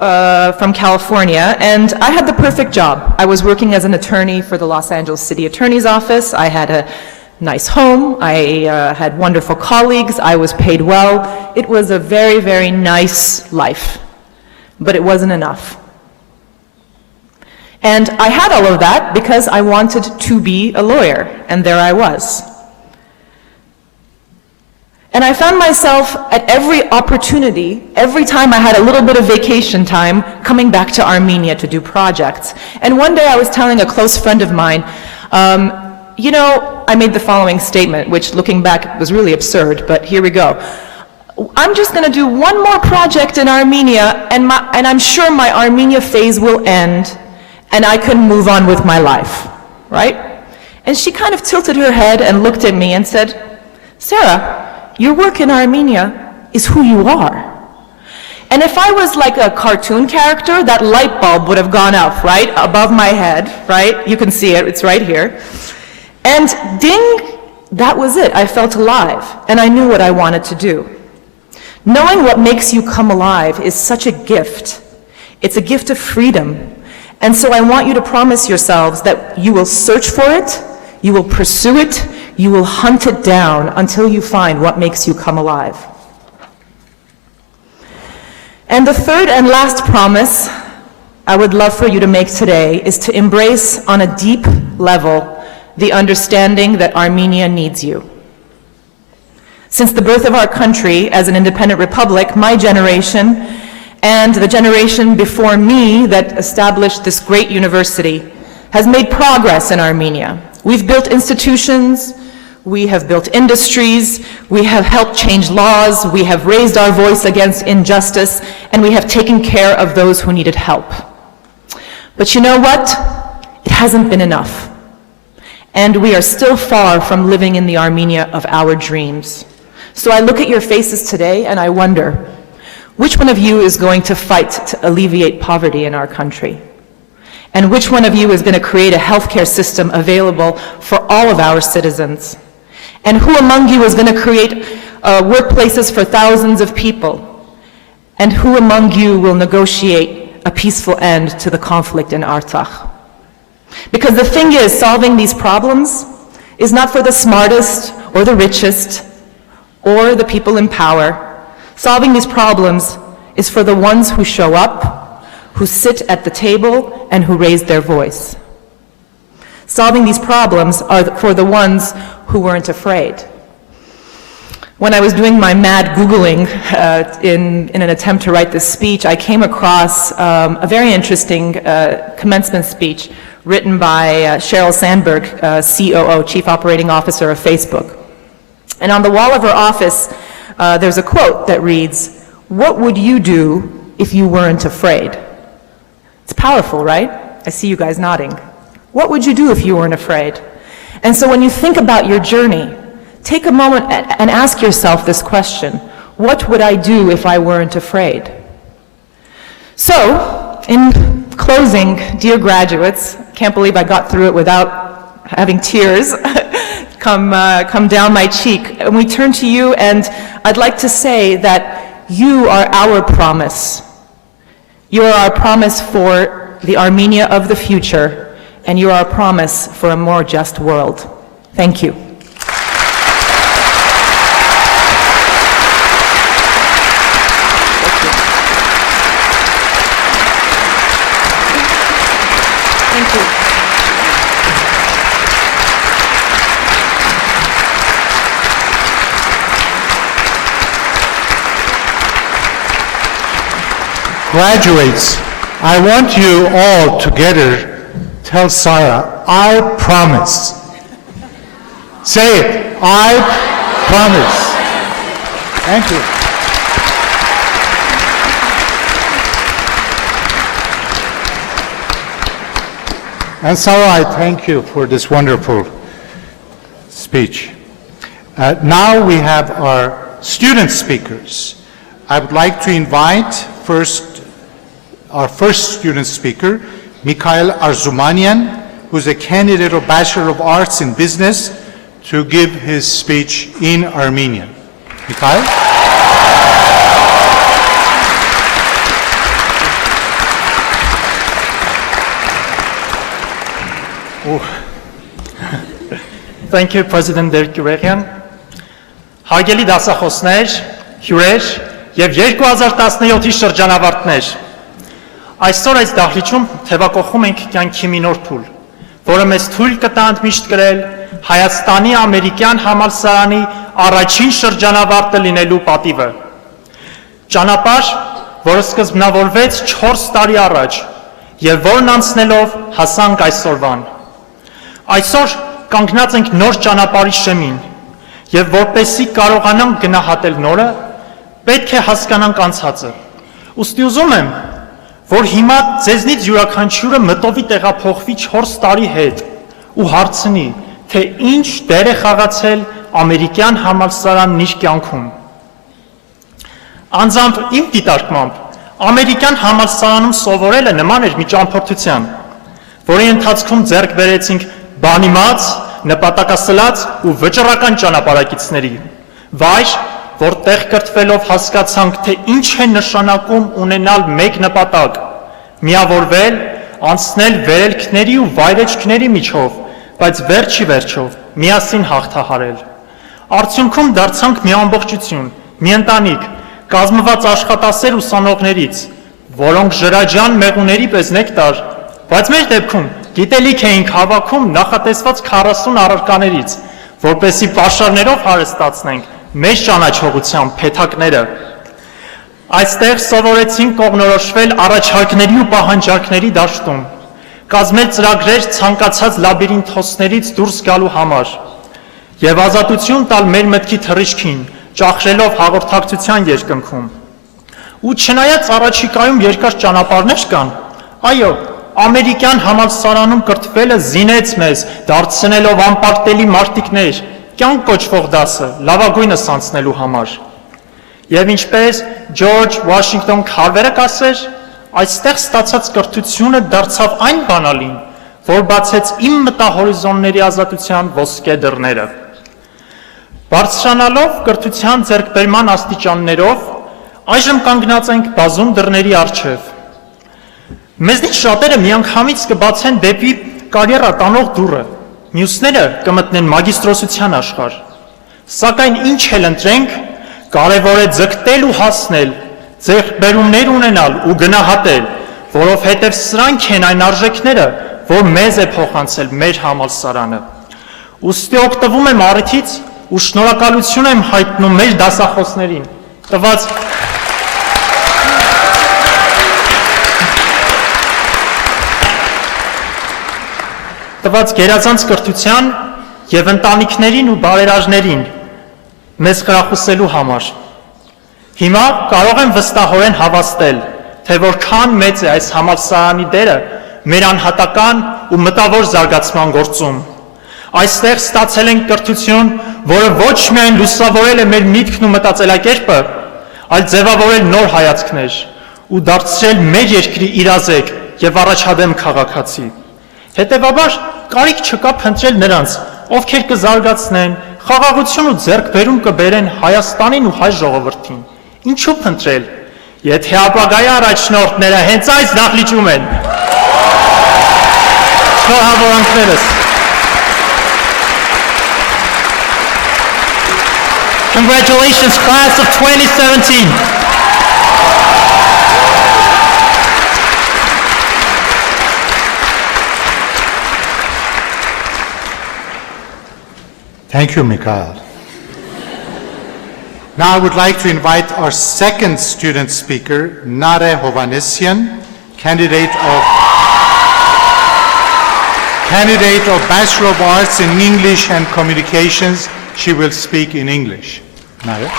from California, and I had the perfect job. I was working as an attorney for the Los Angeles City Attorney's Office. I had a nice home. I had wonderful colleagues. I was paid well. It was a very, very nice life, but it wasn't enough. And I had all of that because I wanted to be a lawyer, and there I was. And I found myself at every opportunity, every time I had a little bit of vacation time, coming back to Armenia to do projects. And one day I was telling a close friend of mine, you know, I made the following statement, which looking back was really absurd, but here we go. I'm just going to do one more project in Armenia, and I'm sure my Armenia phase will end, and I can move on with my life, right? And she kind of tilted her head and looked at me and said, Sarah, your work in Armenia is who you are. And if I was like a cartoon character, that light bulb would have gone off, right, above my head, right? You can see it, it's right here. And ding, that was it. I felt alive, and I knew what I wanted to do. Knowing what makes you come alive is such a gift. It's a gift of freedom. And so I want you to promise yourselves that you will search for it, you will pursue it, you will hunt it down until you find what makes you come alive. And the third and last promise I would love for you to make today is to embrace on a deep level the understanding that Armenia needs you. Since the birth of our country as an independent republic, my generation and the generation before me that established this great university has made progress in Armenia. We've built institutions, we have built industries, we have helped change laws, we have raised our voice against injustice, and we have taken care of those who needed help. But you know what? It hasn't been enough. And we are still far from living in the Armenia of our dreams. So I look at your faces today and I wonder, which one of you is going to fight to alleviate poverty in our country? And which one of you is going to create a healthcare system available for all of our citizens? And who among you is going to create workplaces for thousands of people? And who among you will negotiate a peaceful end to the conflict in Artsakh? Because the thing is, solving these problems is not for the smartest or the richest or the people in power. Solving these problems is for the ones who show up, who sit at the table, and who raise their voice. Solving these problems are for the ones who weren't afraid. When I was doing my mad Googling in an attempt to write this speech, I came across a very interesting commencement speech written by Sheryl Sandberg, COO, Chief Operating Officer of Facebook. And on the wall of her office, there's a quote that reads, "What would you do if you weren't afraid?" It's powerful, right? I see you guys nodding. What would you do if you weren't afraid? And so when you think about your journey, take a moment and ask yourself this question: what would I do if I weren't afraid? So, in closing, dear graduates, can't believe I got through it without having tears come down my cheek. And we turn to you, and I'd like to say that you are our promise. You are our promise for the Armenia of the future, and you are a promise for a more just world. Thank you. Thank you. Graduates, I want you all together tell Sarah, I promise. Say it, I promise. Thank you. And Sarah, I thank you for this wonderful speech. Now we have our student speakers. I would like to invite our first student speaker, Mikhail Arzumanian, who's a candidate of Bachelor of Arts in Business, to give his speech in Armenian. Mikhail? Thank you, President Derkiberian. Հարգելի դասախոսներ, հյուրեր եւ 2017-ի շրջանավարտներ։ Այսօր այս դահլիճում թևակողում ենք կյանքի մի նոր փուլ, որը մեզ թույլ կտա ընդմիշտ կրել Հայաստանի ամերիկյան համալսարանի առաջին շրջանավարտը լինելու պատիվը։ Ճանապարհ, որը սկզբնավորվեց 4 տարի առաջ եւ որն անցնելով հասանք այսօրվան։ Այսօր կանգնած ենք նոր ճանապարհի շեմին եւ որպեսզի կարողանանք գնահատել նորը, պետք է հասկանանք անցածը։ Ուստի ուզում եմ, որ հիմա ձեզնից յուրաքանչյուրը մտովի տեղափոխվի 4 տարի հետ ու հարցնի, թե ինչ դեր է խաղացել ամերիկյան համալսարանն իր կյանքում։ Անձամբ իմ դիտարկմամբ ամերիկյան համալսարանում սովորելը նման էր մի ճամփորդության, որի ընթացքում ձեռք բերեցինք բանիմաց, նպատակասլաց ու վճռական ճանապարհակիցների, վայր, որտեղ կրթվելով հասկացանք, թե ինչ է նշանակում ունենալ մեկ նպատակ, միավորվել, անցնել վերելքների ու վայրեջքների միջով, բայց վերջի վերջով միասին հաղթահարել։ Արդյունքում դարձանք մի ամբողջություն, մի ընտանիք, կազմված աշխատասեր ուսանողներից, որոնք ժրաջան մեղուների պես նեկտար, բայց մեր դեպքում գիտելիք էինք հավաքում նախատեսված 40 առարկաներից, որպեսզի պաշարներով հարստացնենք մեր ճանաչողության փեթակները։ Այստեղ սովորեցինք կողմնորոշվել առաջարկների ու պահանջարկների դաշտում, կազմել ծրագրեր ցանկացած լաբիրինթոսներից դուրս գալու համար եւ ազատություն տալ մեր մտքի թռիչքին, ճախրելով հաղորդակցության երկնքում։ Ու չնայած առաջիկայում երկար ճանապարհներ կան, այո, ամերիկյան համալսարանում կրթվելը զինեց մեզ, դարձնելով անպարտելի մարտիկներ, կյանք կոչվող դասը լավագույնս անցնելու համար։ Եվ ինչպես Ջորջ Վաշինգտոն Քարվերը կասեր, այստեղ ստացած կրթությունը դարձավ այն բանալին, որ բացեց իմ մտահորիզոնների ազատության ոսկե դռները։ Բարձրանալով կրթության ձեռքբերման աստիճաններով, այժմ կանգնած ենք բազում դռների առջև։ Մեզնից շատերը միանգամից կբացեն դեպի կարիերա տանող դուռը, մյուսները կմտնեն մագիստրոսության աշխարհ։ Սակայն ինչ էլ ընտրենք, կարևոր է ձգտել ու հասնել, ձեռքբերումներ ունենալ ու գնահատել, որովհետև սրանք են այն արժեքները, որ մեզ է փոխանցել մեր համալսարանը։ Ուստի օգտվում եմ առիթից ու շնորհակալություն եմ հայտնում մեր դասախոսներին, տված գերազանց կրթության եւ ընտանիքներին ու բարերարներին մեզ խրախուսելու համար։ Հիմա կարող եմ վստահորեն հավաստել, թե որքան մեծ է այս համալսարանի դերը մեր անհատական ու մտավոր զարգացման գործում։ Այստեղ ստացել ենք կրթություն, որը ոչ միայն լուսավորել է մեր միտքն ու մտածելակերպը, այլ ձևավորել նոր հայացքներ ու դարձրել մեր երկրի իրազեկ եւ առաջադեմ քաղաքացի։ Հետևաբար կարիք չկա փնտրել նրանց, ովքեր կզարգացնեն, խաղաղություն ու ձեռքբերում կբերեն Հայաստանին ու հայ ժողովրդին։ Ինչու փնտրել, եթե ապագայի առաջնորդները հենց այս դահլիճում են։ Շնորհավորանքներս։ Congratulations, class of 2017. Thank you, Mikhail. Now I would like to invite our second student speaker, Nare Hovanesyan, candidate of Bachelor of Arts in English and Communications. She will speak in English. Nare.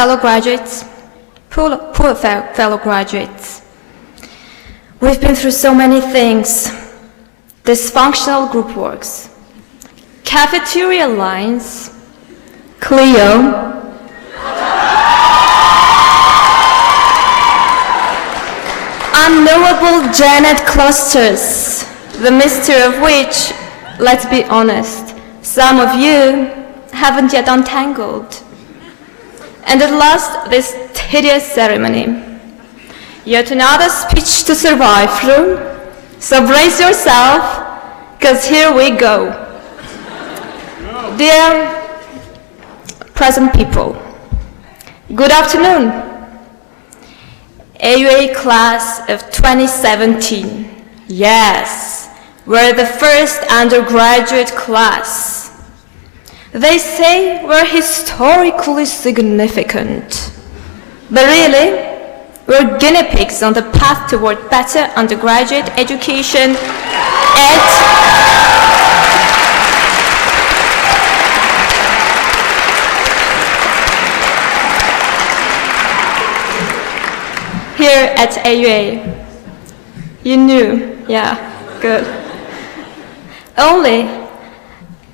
Fellow graduates, poor fellow graduates, we've been through so many things. Dysfunctional group works, cafeteria lines, Cleo, unknowable genet clusters, the mystery of which, let's be honest, some of you haven't yet untangled. And at last, this tedious ceremony. Yet another speech to survive through, so brace yourself, because here we go. Dear present people, good afternoon. AUA class of 2017. Yes, we're the first undergraduate class. They say we're historically significant. But really, we're guinea pigs on the path toward better undergraduate education here at AUA. You knew, yeah, good. Only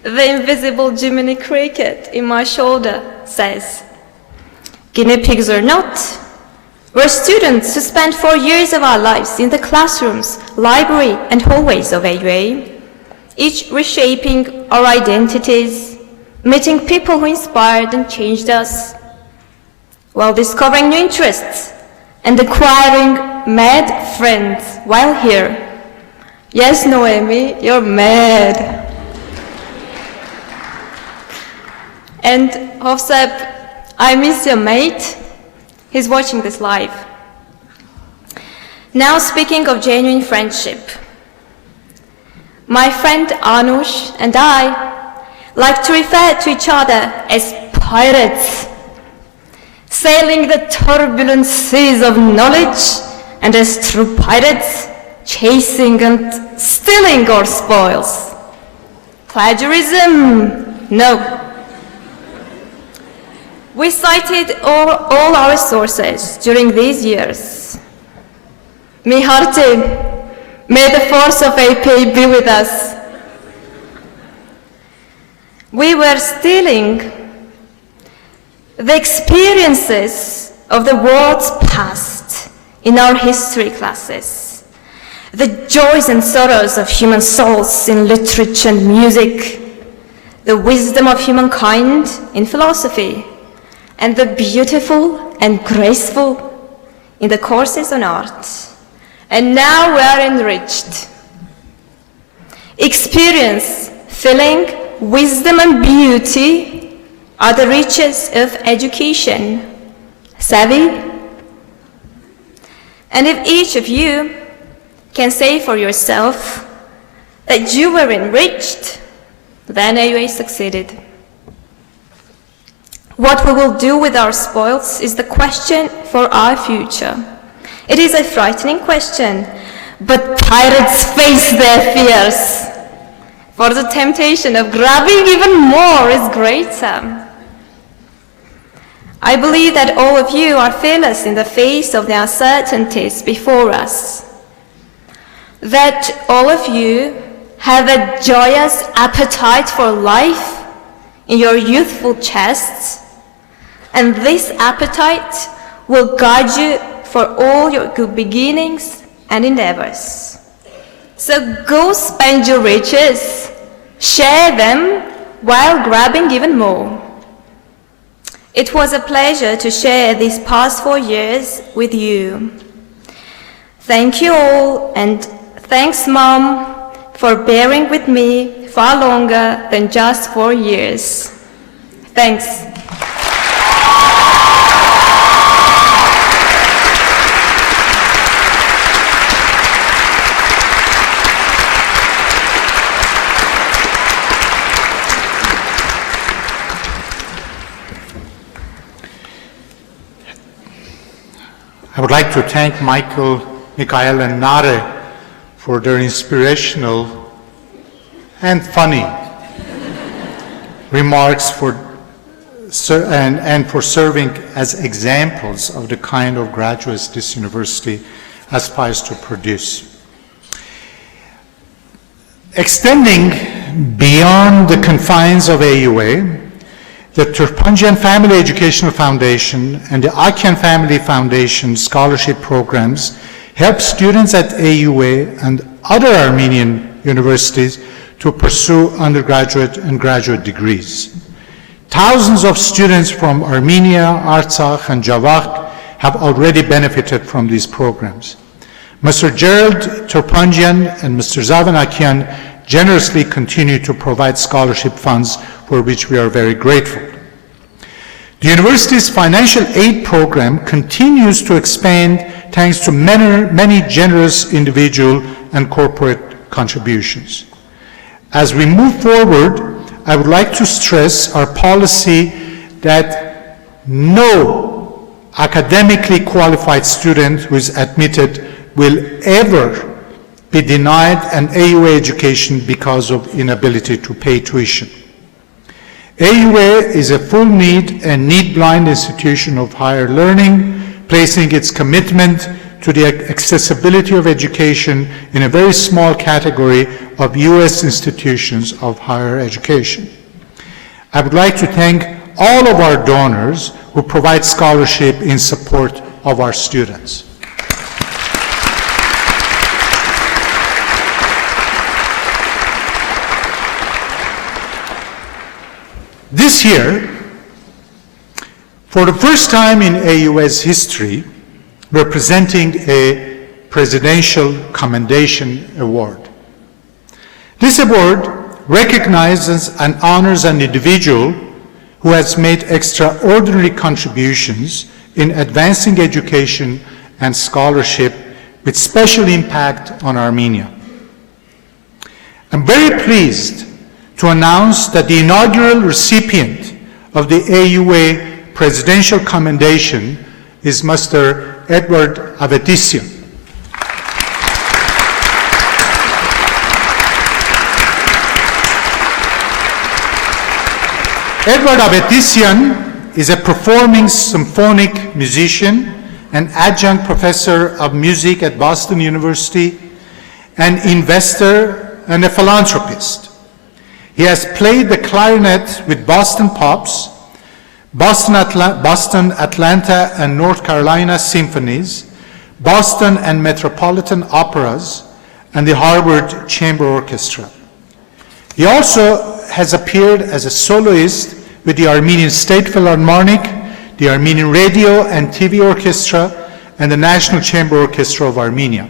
the invisible Jiminy Cricket in my shoulder says, guinea pigs or not, we're students who spent 4 years of our lives in the classrooms, library, and hallways of AUA, each reshaping our identities, meeting people who inspired and changed us, while discovering new interests and acquiring mad friends while here. Yes, Noemi, you're mad. And Hofsep, I miss your mate. He's watching this live. Now speaking of genuine friendship, my friend Anush and I like to refer to each other as pirates, sailing the turbulent seas of knowledge, and as true pirates, chasing and stealing our spoils. Plagiarism? No. We cited all our sources during these years. Miharti, may the force of AP be with us. We were stealing the experiences of the world's past in our history classes, the joys and sorrows of human souls in literature and music, the wisdom of humankind in philosophy, and the beautiful and graceful in the courses on art. And now we are enriched. Experience, feeling, wisdom, and beauty are the riches of education. Savvy? And if each of you can say for yourself that you were enriched, then AUA succeeded. What we will do with our spoils is the question for our future. It is a frightening question, but pirates face their fears, for the temptation of grabbing even more is greater. I believe that all of you are fearless in the face of the uncertainties before us, that all of you have a joyous appetite for life in your youthful chests, and this appetite will guide you for all your good beginnings and endeavors. So go spend your riches, share them while grabbing even more. It was a pleasure to share these past 4 years with you. Thank you all, and thanks, Mom, for bearing with me far longer than just 4 years. Thanks. I would like to thank Michael, Mikhail, and Nare for their inspirational and funny remarks and for serving as examples of the kind of graduates this university aspires to produce. Extending beyond the confines of AUA, the Turpanjian Family Educational Foundation and the Akyan Family Foundation scholarship programs help students at AUA and other Armenian universities to pursue undergraduate and graduate degrees. Thousands of students from Armenia, Artsakh, and Javakh have already benefited from these programs. Mr. Gerald Turpanjian and Mr. Zavanakian generously continue to provide scholarship funds, for which we are very grateful. The university's financial aid program continues to expand thanks to many generous individual and corporate contributions. As we move forward, I would like to stress our policy that no academically qualified student who is admitted will ever be denied an AUA education because of inability to pay tuition. AUA is a full need and need-blind institution of higher learning, placing its commitment to the accessibility of education in a very small category of U.S. institutions of higher education. I would like to thank all of our donors who provide scholarship in support of our students. This year, for the first time in AUA's history, we're presenting a Presidential Commendation Award. This award recognizes and honors an individual who has made extraordinary contributions in advancing education and scholarship with special impact on Armenia. I'm very pleased to announce that the inaugural recipient of the AUA Presidential Commendation is Mr. Edward Avedissian. Edward Avedissian is a performing symphonic musician, an adjunct professor of music at Boston University, an investor, and a philanthropist. He has played the clarinet with Boston Pops, Boston, Atlanta, and North Carolina symphonies, Boston and Metropolitan Operas, and the Harvard Chamber Orchestra. He also has appeared as a soloist with the Armenian State Philharmonic, the Armenian Radio and TV Orchestra, and the National Chamber Orchestra of Armenia.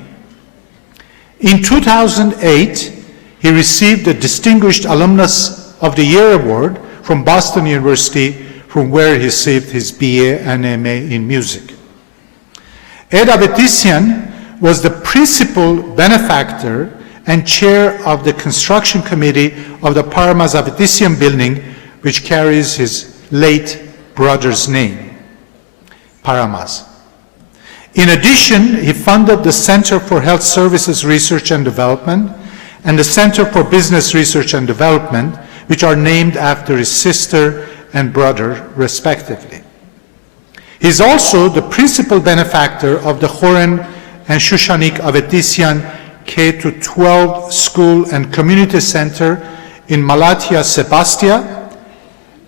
In 2008, he received the Distinguished Alumnus of the Year Award from Boston University, from where he received his BA and MA in music. Ed Avedissian was the principal benefactor and chair of the construction committee of the Paramas Avedissian building, which carries his late brother's name, Paramas. In addition, he funded the Center for Health Services Research and Development and the Center for Business Research and Development, which are named after his sister and brother, respectively. He is also the principal benefactor of the Horen and Shushanik Avedissian K-12 School and Community Center in Malatya, Sebastia,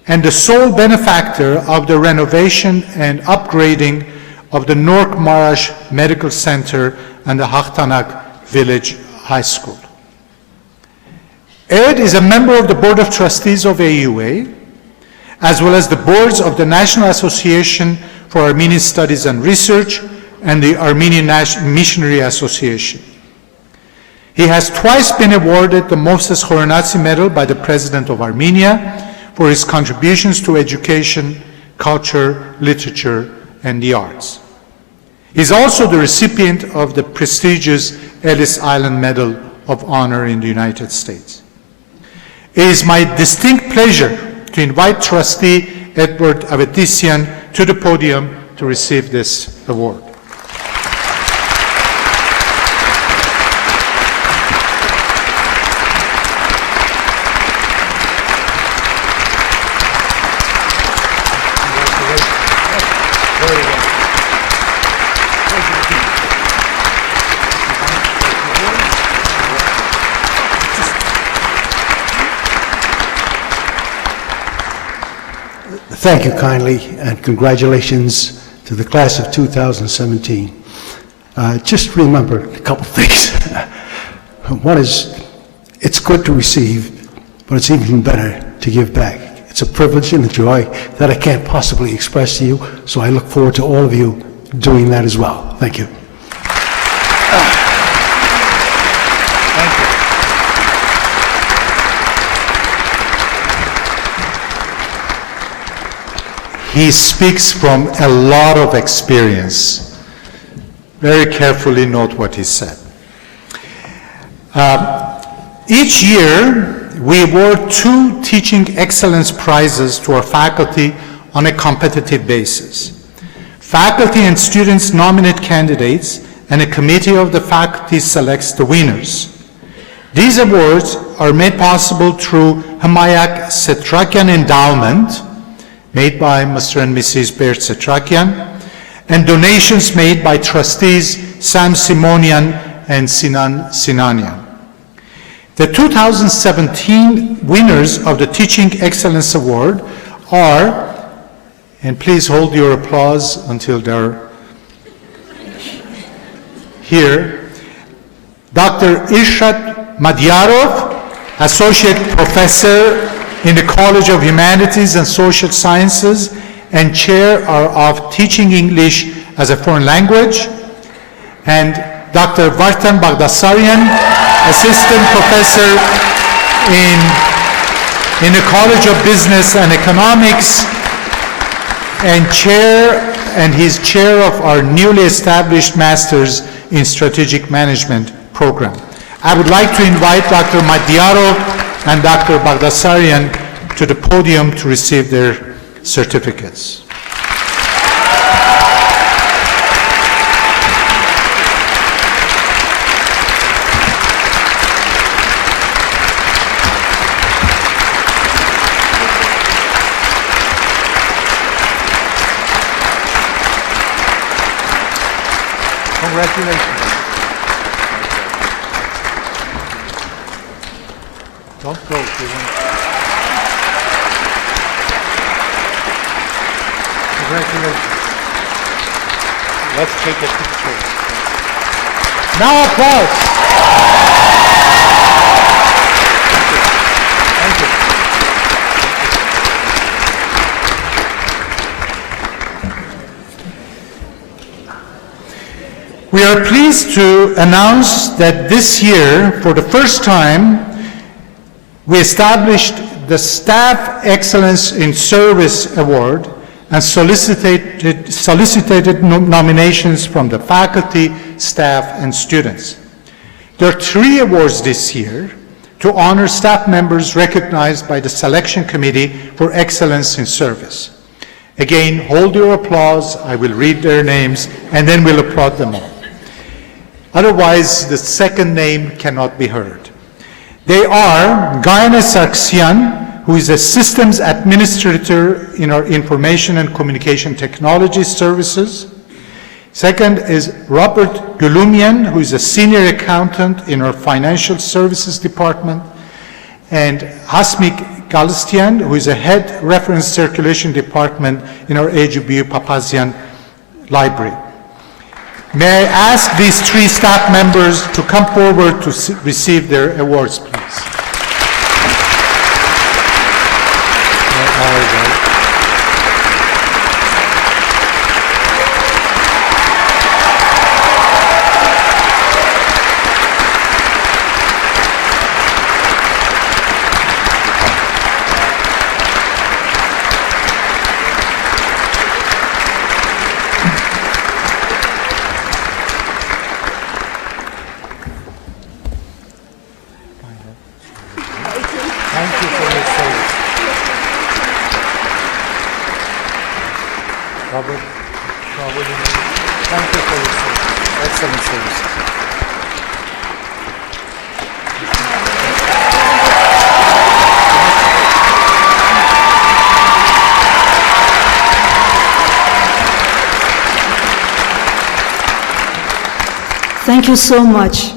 and the sole benefactor of the renovation and upgrading of the Nork Marash Medical Center and the Hakhtanak Village High School. Ed is a member of the Board of Trustees of AUA, as well as the boards of the National Association for Armenian Studies and Research and the Armenian Missionary Association. He has twice been awarded the Moses Khorenatsi Medal by the President of Armenia for his contributions to education, culture, literature, and the arts. He is also the recipient of the prestigious Ellis Island Medal of Honor in the United States. It is my distinct pleasure to invite Trustee Edward Avedissian to the podium to receive this award. Thank you kindly, and congratulations to the class of 2017. Just remember a couple things. One is, it's good to receive, but it's even better to give back. It's a privilege and a joy that I can't possibly express to you, so I look forward to all of you doing that as well. Thank you. He speaks from a lot of experience. Very carefully note what he said. Each year, we award 2 Teaching Excellence Prizes to our faculty on a competitive basis. Faculty and students nominate candidates, and a committee of the faculty selects the winners. These awards are made possible through Hamayak Setrakian Endowment, made by Mr. and Mrs. Bear Setrakian, and donations made by trustees Sam Simonian and Sinan Sinanian. The 2017 winners of the Teaching Excellence Award are, and please hold your applause until they're here, Dr. Irshad Madyarov, Associate Professor in the College of Humanities and Social Sciences and Chair of Teaching English as a Foreign Language, and Dr. Vartan Bagdasarian, Assistant Professor in the College of Business and Economics, and he's chair of our newly established Masters in Strategic Management program. I would like to invite Dr. Madyarov and Dr. Bagdasarian to the podium to receive their certificates. Congratulations. Don't go. Congratulations. Let's take a picture. Now applause. Thank you. We are pleased to announce that this year, for the first time, we established the Staff Excellence in Service Award and solicited nominations from the faculty, staff, and students. There are 3 awards this year to honor staff members recognized by the Selection Committee for Excellence in Service. Again, hold your applause. I will read their names, and then we'll applaud them all. Otherwise, the second name cannot be heard. They are Gayane Sargsyan, who is a systems administrator in our information and communication technology services. Second is Robert Gulumian, who is a senior accountant in our financial services department. And Hasmik Galstian, who is a head reference circulation department in our AUA Papazian library. May I ask these 3 staff members to come forward to receive their awards, please. Robert, thank you for your service. Excellent service. Thank you so much.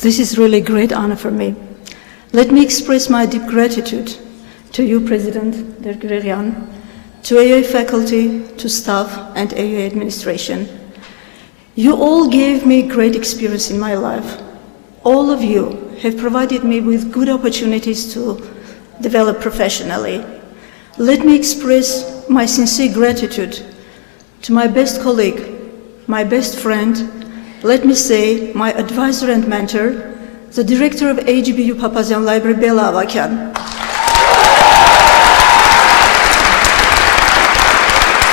This is really a great honor for me. Let me express my deep gratitude to you, President Dergerian, to AUA faculty, to staff, and AUA administration. You all gave me great experience in my life. All of you have provided me with good opportunities to develop professionally. Let me express my sincere gratitude to my best colleague, my best friend, let me say my advisor and mentor, the director of AGBU Papazian Library, Bela Avakyan.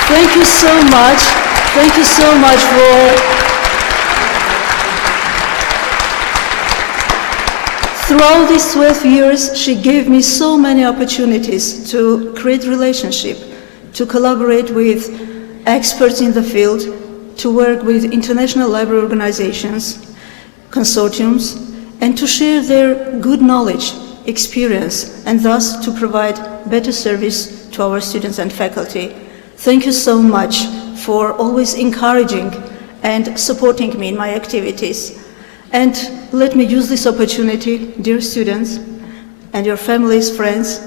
Thank you so much. Thank you so much Throughout these 12 years, she gave me so many opportunities to create relationship, to collaborate with experts in the field, to work with international library organizations, consortiums, and to share their good knowledge, experience, and thus to provide better service to our students and faculty. Thank you so much for always encouraging and supporting me in my activities. And let me use this opportunity, dear students, and your families, friends,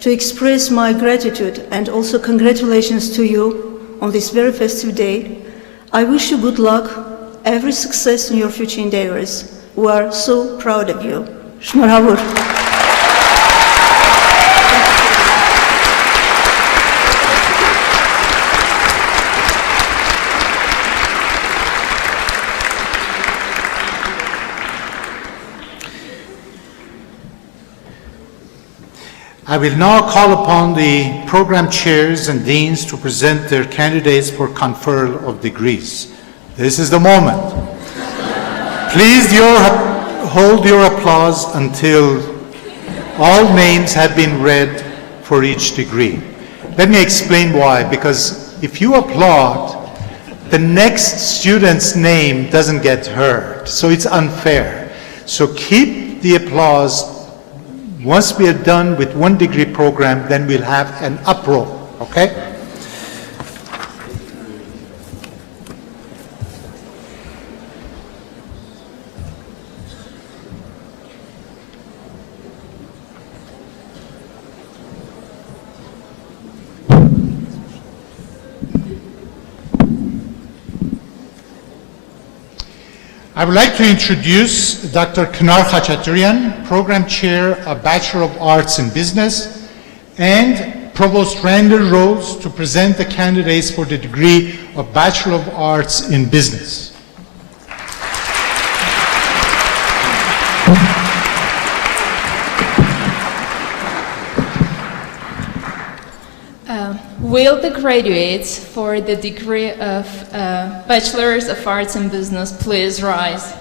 to express my gratitude and also congratulations to you on this very festive day. I wish you good luck, every success in your future endeavors. We are so proud of you. Shnoravur. I will now call upon the program chairs and deans to present their candidates for conferral of degrees. This is the moment. Please hold your applause until all names have been read for each degree. Let me explain why, because if you applaud, the next student's name doesn't get heard, so it's unfair. So keep the applause. Once we are done with one degree program, then we'll have an uproar, okay? I would like to introduce Dr. Knar Khachaturian, Program Chair of Bachelor of Arts in Business, and Provost Randall Rose to present the candidates for the degree of Bachelor of Arts in Business. Will the graduates for the degree of Bachelors of Arts in Business please rise?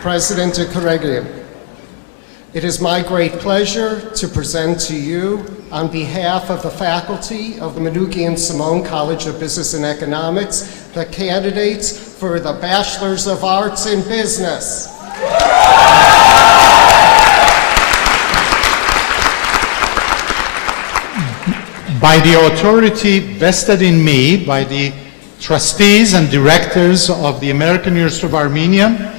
President Karegian, it is my great pleasure to present to you, on behalf of the faculty of the Manuki and Simone College of Business and Economics, the candidates for the Bachelors of Arts in Business. By the authority vested in me by the trustees and directors of the American University of Armenia,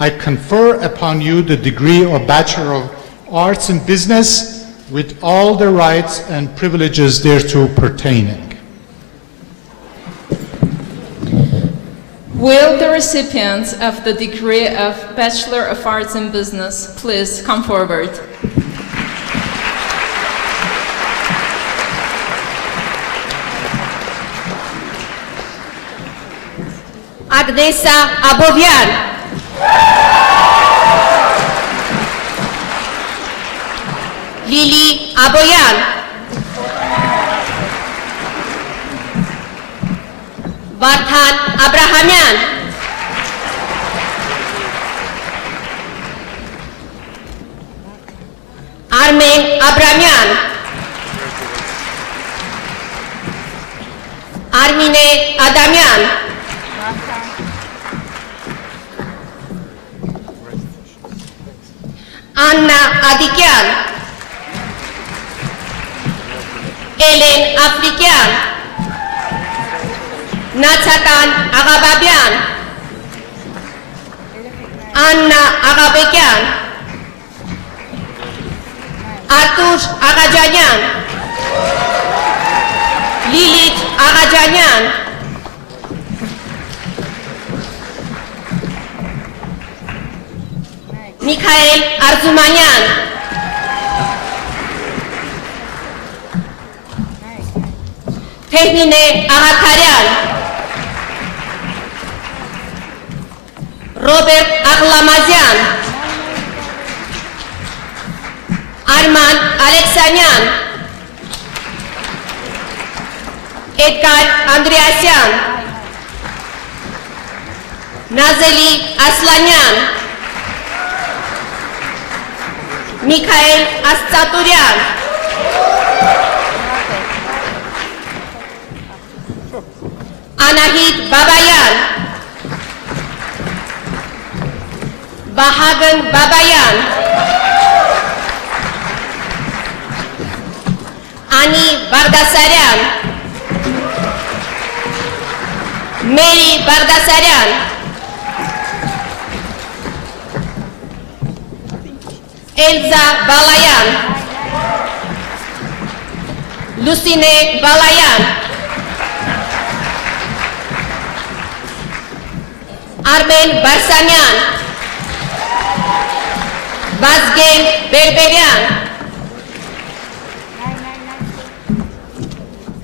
I confer upon you the degree of Bachelor of Arts in Business with all the rights and privileges thereto pertaining. Will the recipients of the degree of Bachelor of Arts in Business please come forward? Agdesa Abovian. Lili Aboyan. Vartan Abrahamian. Armen Abrahamian. Armine Adamian. Anna Adikyan. Elen Afrikyan. Natsatan Agababyan. Anna Agabekyan. Artur Աղաջանյան, Լիլիթ Աղաջանյան, Միքայել Արզումանյան, Թեհմինե Աղաքարյան, Ռոբերտ Աղլամազյան, Արման Ալեքսանյան, Էդգար Անդրեասյան, Նազելի Ասլանյան, Միքայել Ասծատուրյան, Անահիտ Բաբայան, Վահագն Բաբայան, Անի Բաղդասարյան, Մերի Բաղդասարյան, Էլզա Բալայան, Լուսինե Բալայան, Արմեն Բարսանյան, Վազգեն Բերբերյան,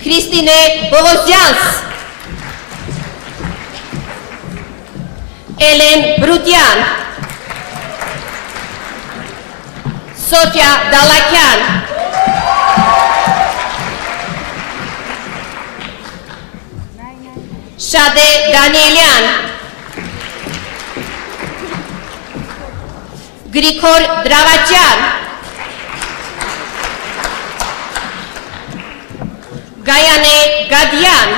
Քրիստինե Բողոսյանց, Էլեն Բրուտյան, Սոֆիա Դալակյան, Շադե Դանիելյան, Գրիգոր Դրավաճյան, Գայանե Գադյան,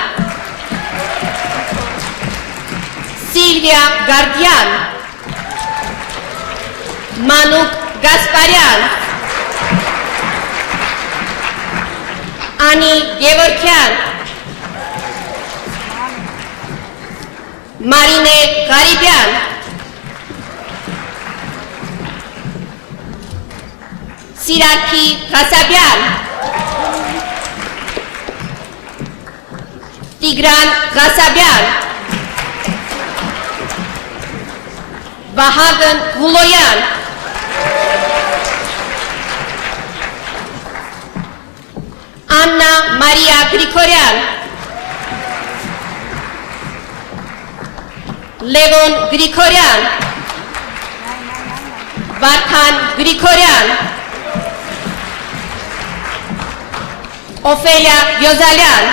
Սիլվիա Գարդյան, Մանուկ Գասպարյան, Անի Գևորգյան, Մարինե Ղարիբյան, Սիրակի Ղասաբյան, Տիգրան Ղասաբյան, Վահագն Ղուլոյան, Աննա Մարիա Գրիգորյան, Լևոն Գրիգորյան, Վարդան Գրիգորյան, Օֆելիա Յոզալյան,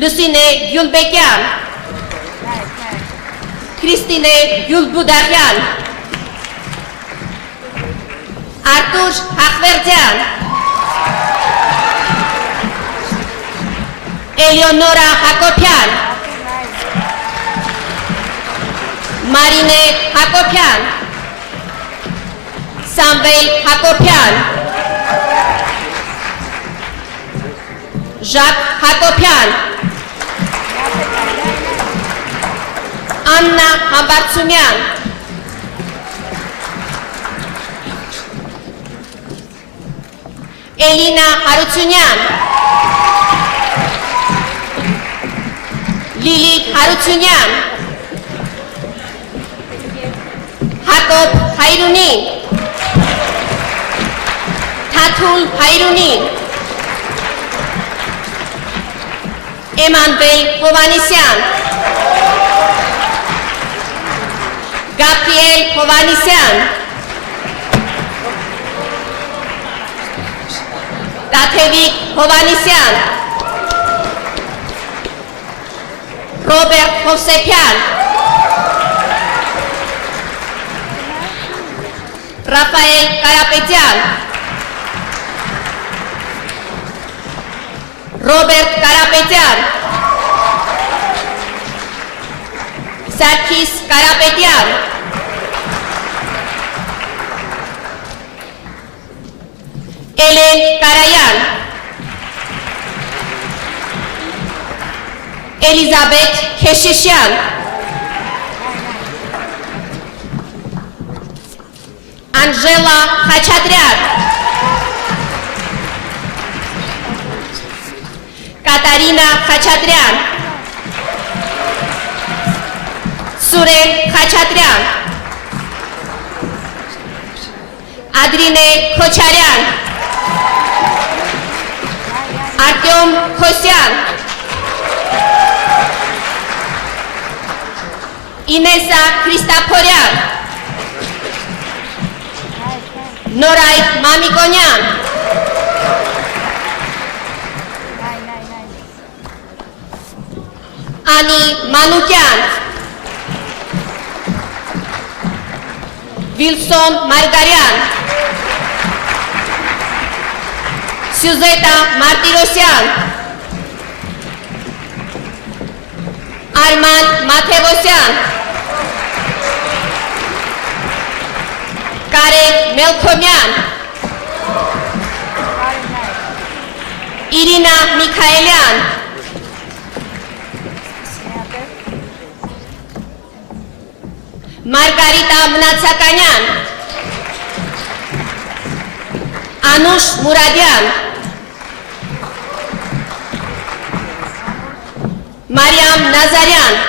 Լուսինե Գյուլբեկյան, Քրիստինե Գյուլբուդաղյան, Արտուր Հախվերդյան, Էլիոնորա Հակոբյան, Մարինե Հակոբյան, Սամվել Հակոբյան, Ժակ Հակոբյան, Աննա Համբարձումյան, Էլինա Հարությունյան, Լիլիթ Հարությունյան, Հակոբ Հայրունի, Թաթուլ Հայրունի, Էմանվել Հովանիսյան, Գաբրիել Հովանիսյան, Տաթևիկ Հովանիսյան, Ռոբերտ Հովսեփյան, Ռաֆայել Կարապետյան, Ռոբերտ Կարապետյան, Սարգիս Կարապետյան, Էլեն Կարայան, Էլիզաբեթ Քեշիշյան, Անժելա Խաչատրյան, Կատարինա Խաչատրյան, Սուրեն Խաչատրյան, Ադրինե Քոչարյան, Արտյոմ Խոսյան, Ինեսա Քրիստափորյան, Նորայր Մամիկոնյան, Անի Մանուկյան, Վիլսոն Մարգարյան, Սյուզետա Մարտիրոսյան, Արման Մաթևոսյան, Կարեն Մելքոմյան, Իրինա Միքայելյան, Մարգարիտա Մնացականյան, Անուշ Մուրադյան, Մարիամ Նազարյան,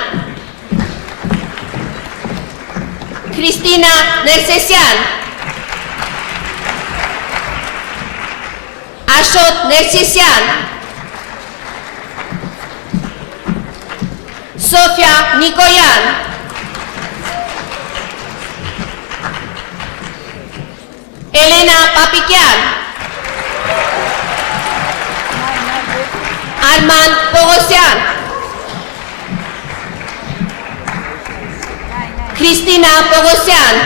Քրիստինա Ներսեսյան, Աշոտ Ներսիսյան, Սոֆիա Նիկոյան, Էլենա Պապիկյան, Արման Պողոսյան, Քրիստինա Պողոսյան,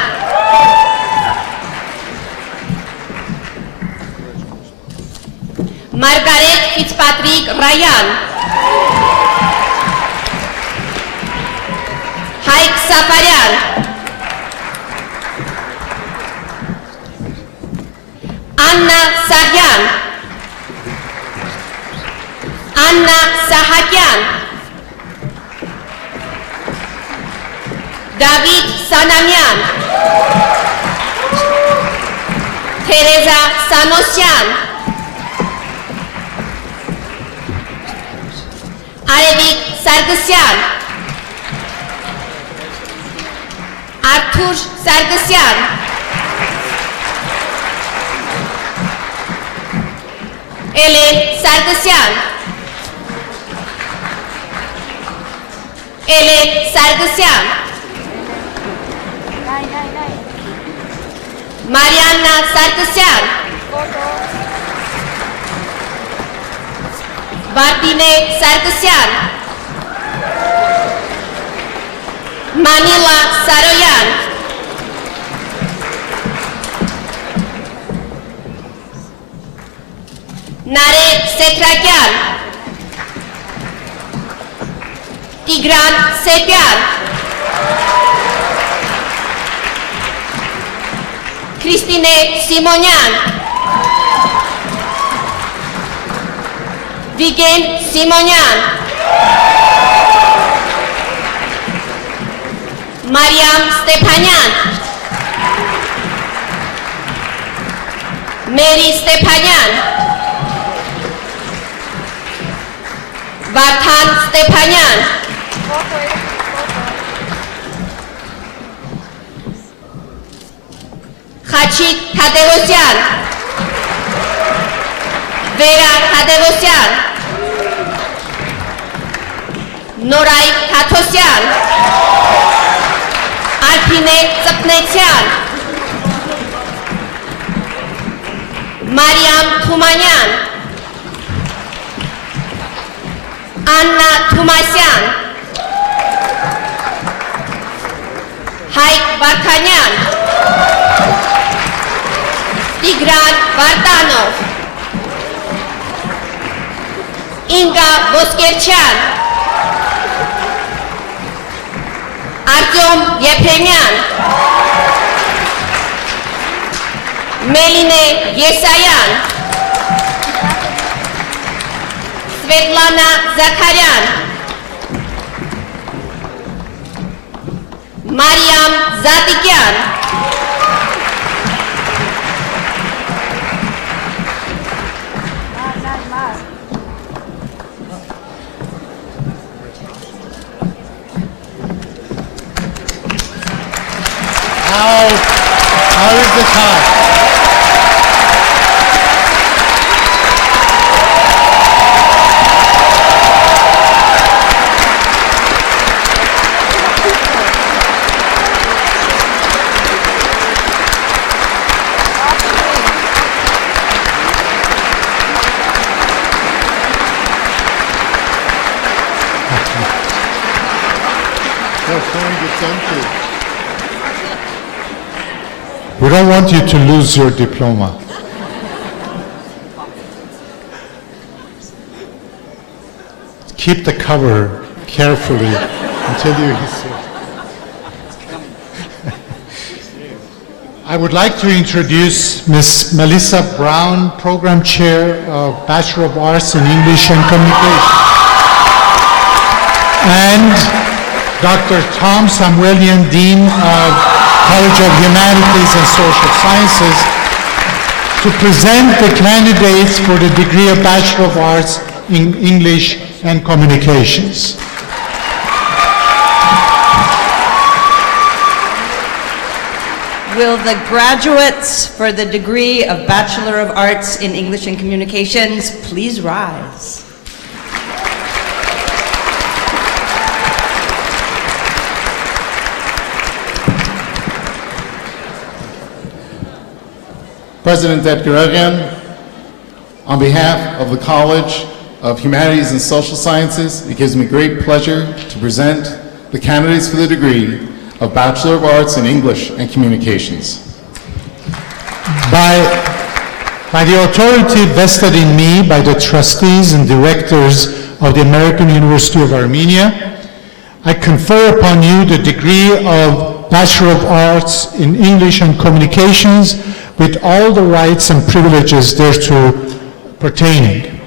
Մարգարետ Ֆիցպատրիկ Ռայան, Հայկ Սաֆարյան, Աննա Սահյան, Աննա Սահակյան, Դավիթ Սանամյան, Թերեզա Սանոսյան, Արևիկ Սարգսյան, Արթուր Սարգսյան, Էլեն Սարգսյան, Էլեն Սարգսյան, Մարիաննա Սարգսյան, Վարդինե Սարգսյան, Մանիլա Սարոյան, Նարե Սեթրակյան, Տիգրան Սեպյան, Քրիստինե Սիմոնյան, Վիգեն Սիմոնյան, Մարիամ Ստեփանյան, Մերի Ստեփանյան, Վարդան Ստեփանյան, Խաչիկ Թադևոսյան, Վերա Թադևոսյան, Նորայր Թաթոսյան, Ալփինե Ծպնեցյան, Մարիամ Թումանյան, Աննա Թումասյան, Հայկ Վարդանյան, Տիգրան Վարդանով, Ինգա Ոսկերչյան, Արտյոմ Եփրեմյան, Մելինե Եսայան, Սվետլանա Զաքարյան, Մարիամ Զատիկյան, We don't want you to lose your diploma. Keep the cover carefully until you see it. I would like to introduce Ms. Melissa Brown, Program Chair of Bachelor of Arts in English and Communication, and Dr. Tom Samuelian, Dean of College of Humanities and Social Sciences, to present the candidates for the degree of Bachelor of Arts in English and Communications. Will the graduates for the degree of Bachelor of Arts in English and Communications please rise? President Edgar, on behalf of the College of Humanities and Social Sciences, it gives me great pleasure to present the candidates for the degree of Bachelor of Arts in English and Communications. By the authority vested in me by the trustees and directors of the American University of Armenia, I confer upon you the degree of Bachelor of Arts in English and Communications with all the rights and privileges thereto pertaining.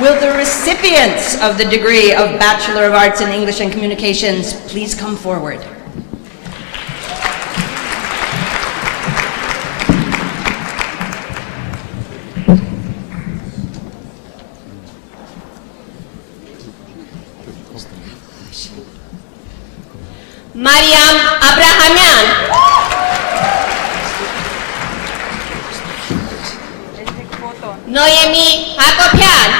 Will the recipients of the degree of Bachelor of Arts in English and Communications please come forward? Mariam Abrahamian. Noemi Hakopian.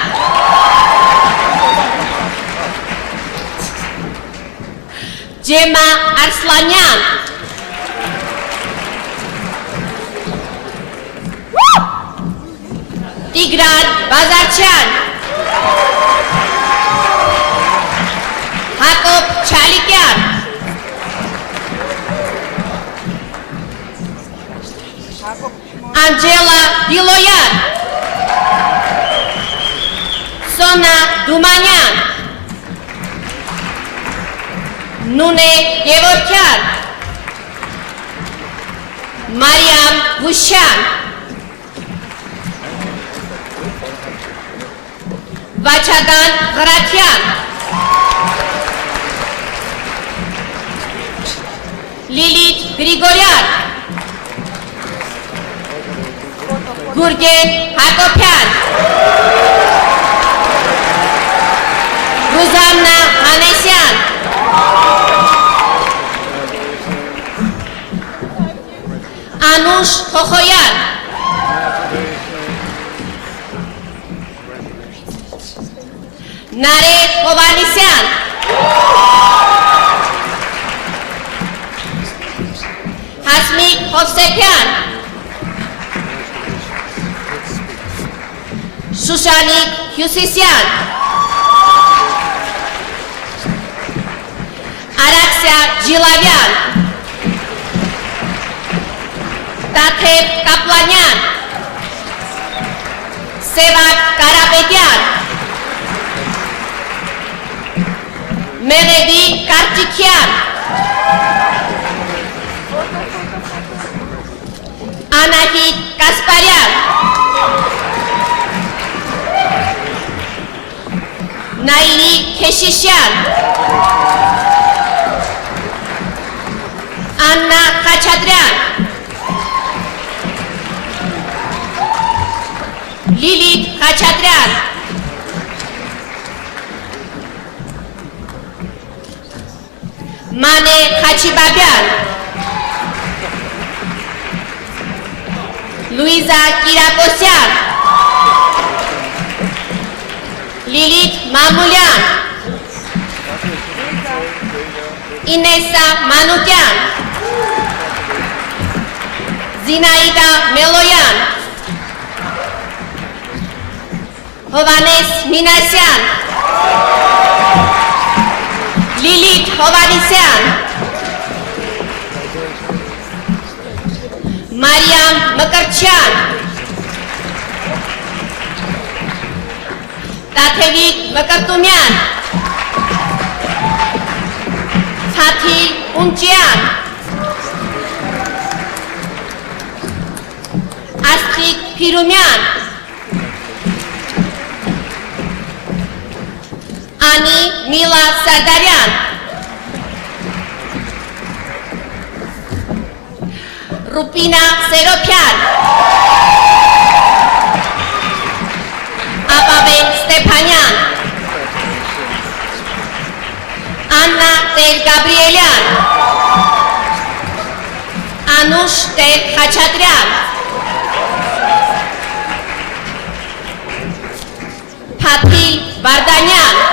Gemma Arslanyan. Tigran Bazarchan. Hakop Chalikyan. Angela Diloyan. Sona Dumanyan. Nune Gevorkyan. Mariam Bushan. Vachagan Gharatyan. Lilith Grigoryan. Gurgen Hakopian. Ruzamna Hanesyan. Anush Khokhoyan. Nare Kovanisyan. Hasmi Hovsepian. Sushanik Husisyan. Araxia Jilavyan. Tatep Kaplanyan. Sevat Karapetyan. Melody Kartikyan. Anahit Kasparyan. Naili Keshisyan. Anna Khachadrian. Lilith Khachadrian. Mane Khachibabyan. Luisa Kirakosyan. Lilith Mamulyan. Inessa Manukyan. Zinaida Meloyan. Hovanes Minasyan. Լիլիթ Հովանիսյան, Մարիամ Մկրտչյան, Տաթևիկ Մկրտումյան, Թաթի Ունճյան, Աստղիկ Փիրումյան, Անի Միլա Սարդարյան, Ռուպինա Սերոփյան, Ապավեն Ստեփանյան, Աննա Տեր Գաբրիելյան, Անուշ Տեր Խաչատրյան, Փաթիլ Վարդանյան,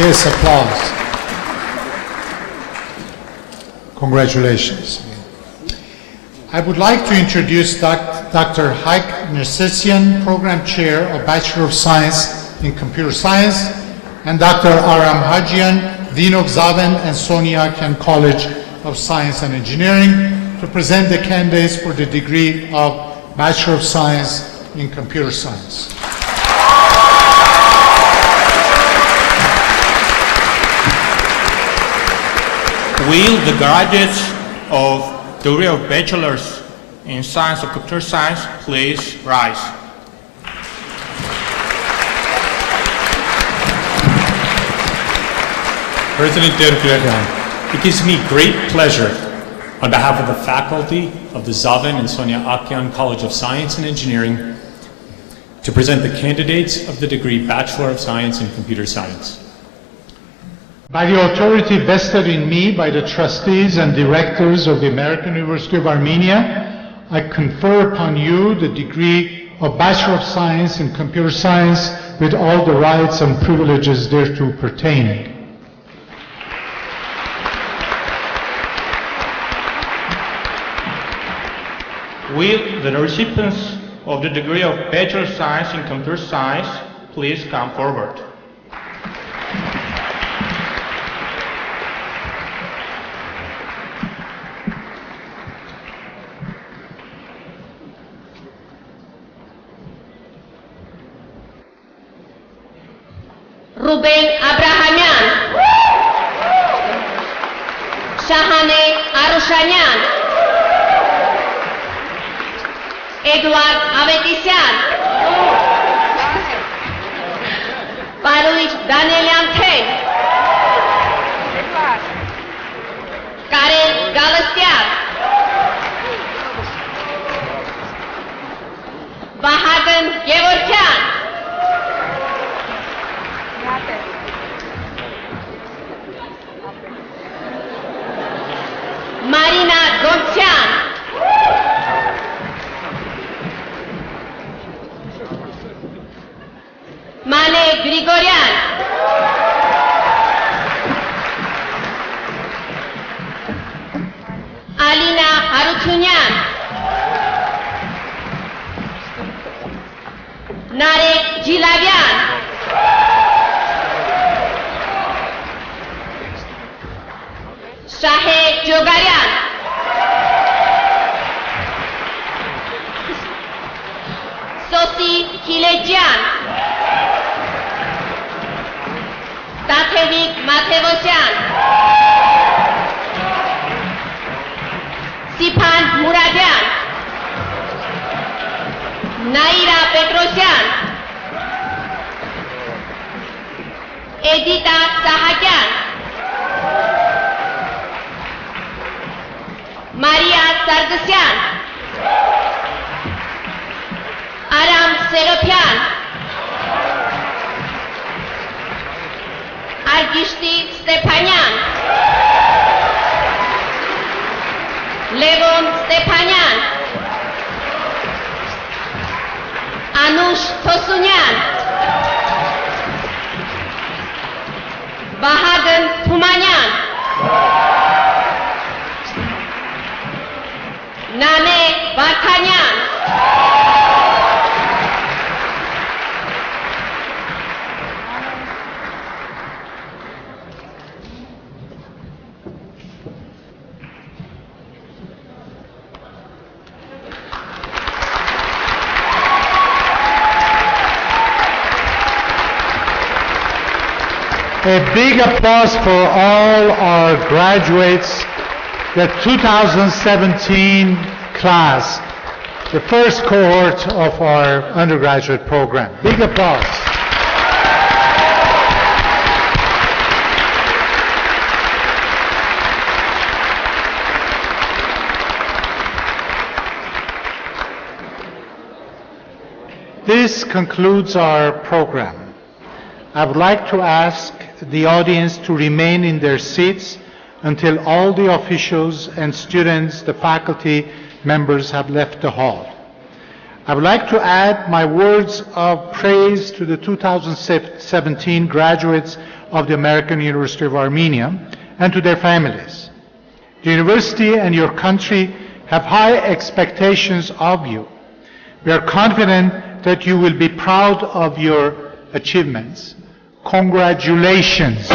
Yes, applause. Congratulations. I would like to introduce Dr. Haik Nersessian, Program Chair of Bachelor of Science in Computer Science, and Dr. Aram Hajian, Dean of Zaven and Sonia Khan College of Science and Engineering, to present the candidates for the degree of Bachelor of Science in Computer Science. Will the graduates of the degree of Bachelors in Science or Computer Science please rise? President Derguegan, it gives me great pleasure on behalf of the faculty of the Zaven and Sonia Akyan College of Science and Engineering to present the candidates of the degree Bachelor of Science in Computer Science. By the authority vested in me by the trustees and directors of the American University of Armenia, I confer upon you the degree of Bachelor of Science in Computer Science with all the rights and privileges thereto pertaining. Will the recipients of the degree of Bachelor of Science in Computer Science please come forward? Ruben Abrahamyan, Shahane Arushanyan, Eduard Avetisyan, Paruich Danielian Ted, Karen Galastian, Bahagan Gevorkyan, Marina Gontian, Mane Grigorian, Alina Harutunyan, Narek Jilavian, Shahe Jogaryan, Sosi Kilejian, Tathevik Matevosyan, Sipan Muradian, Naira Petrosyan, Edita Sahakyan, Maria Sargsyan, Aram Seropian, Argishti Stepanyan, Levon Stepanyan, Anush Tosunyan, Bahadur Tumanyan, Nane Vartanyan, A big applause for all our graduates, the 2017 class, the first cohort of our undergraduate program. Big applause. This concludes our program. I would like to ask the audience to remain in their seats until all the officials and students, the faculty members have left the hall. I would like to add my words of praise to the 2017 graduates of the American University of Armenia and to their families. The university and your country have high expectations of you. We are confident that you will be proud of your achievements. Congratulations.